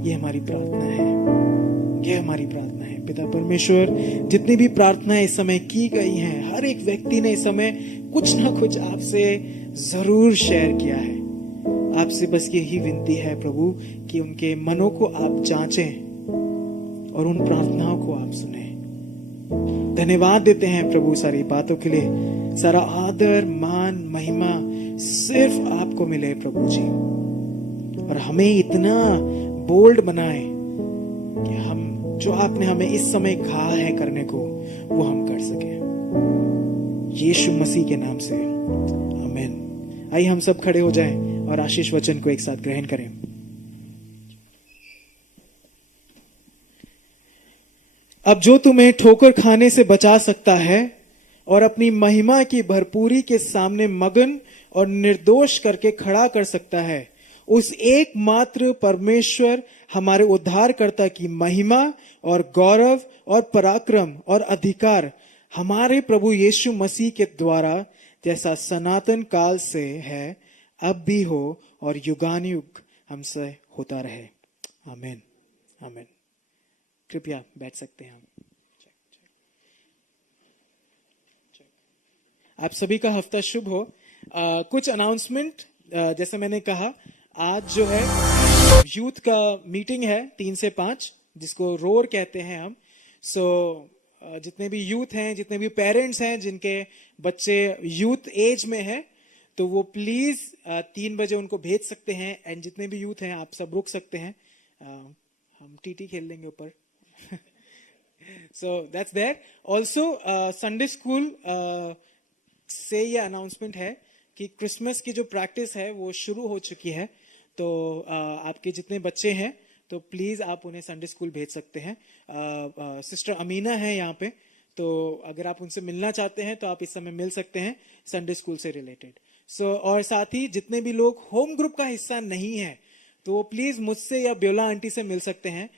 ये हमारी प्रार्थना है, पिता परमेश्वर। जितनी भी प्रार्थनाएं इस समय की गई हैं, हर एक व्यक्ति ने इस समय कुछ ना कुछ आपसे जरूर शेयर किया है। आपसे बस यही विनती है प्रभु कि उनके मनों को आप जांचें और उन प्रार्थनाओं को आप सुने। धन्यवाद देते हैं प्रभु सारी बातों के लिए। सारा आदर, मान, महिमा सिर्फ आपको मिले प्रभु जी, और हमें इतना बोल्ड बनाए कि हम जो आपने हमें इस समय कहा है करने को, वो हम कर सके। यीशु मसीह के नाम से आमीन। आइए हम सब खड़े हो जाएं और आशीष वचन को एक साथ ग्रहण करें। अब जो तुम्हें ठोकर खाने से बचा सकता है और अपनी महिमा की भरपूरी के सामने मगन और निर्दोष करके खड़ा कर सकता है, उस एकमात्र परमेश्वर हमारे उद्धारकर्ता की महिमा और गौरव और पराक्रम और अधिकार हमारे प्रभु यीशु मसीह के द्वारा, जैसा सनातन काल से है, अब भी हो और युगानुयुग हमसे होता रहे। आमीन, आमीन। कृपया बैठ सकते हैं हम। आप सभी का हफ्ता शुभ हो। कुछ अनाउंसमेंट, जैसे मैंने कहा, आज जो है यूथ का मीटिंग है 3 से 5, जिसको रोर कहते हैं हम। जितने भी यूथ हैं, जितने भी पेरेंट्स हैं जिनके बच्चे यूथ एज में हैं, तो वो प्लीज 3 बजे उनको भेज सकते हैं। एंड जितने भी यूथ हैं, आप सब रुक सकते हैं। हम टीटी खेल लेंगे ऊपर। So that's there. Also Sunday school से ये अनाउंसमेंट है कि क्रिसमस की जो प्रैक्टिस है वो शुरू हो चुकी है। तो आपके जितने बच्चे हैं, तो प्लीज आप उन्हें संडे स्कूल भेज सकते हैं। सिस्टर अमीना है यहाँ पे, तो अगर आप उनसे मिलना चाहते हैं तो आप इस समय मिल सकते हैं संडे स्कूल से रिलेटेड। और साथ ही जितने भी लोग होम ग्रुप का हिस्सा नहीं है, तो वो प्लीज मुझसे या ब्योला आंटी से मिल सकते हैं।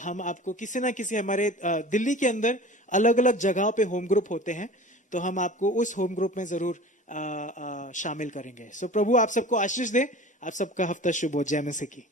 हम आपको किसी ना किसी, हमारे दिल्ली के अंदर अलग अलग जगहों पे होम ग्रुप होते हैं, तो हम आपको उस होम ग्रुप में जरूर शामिल करेंगे। प्रभु आप सबको आशीष दे। आप सबका हफ्ता शुभ हो। जय मसीह की।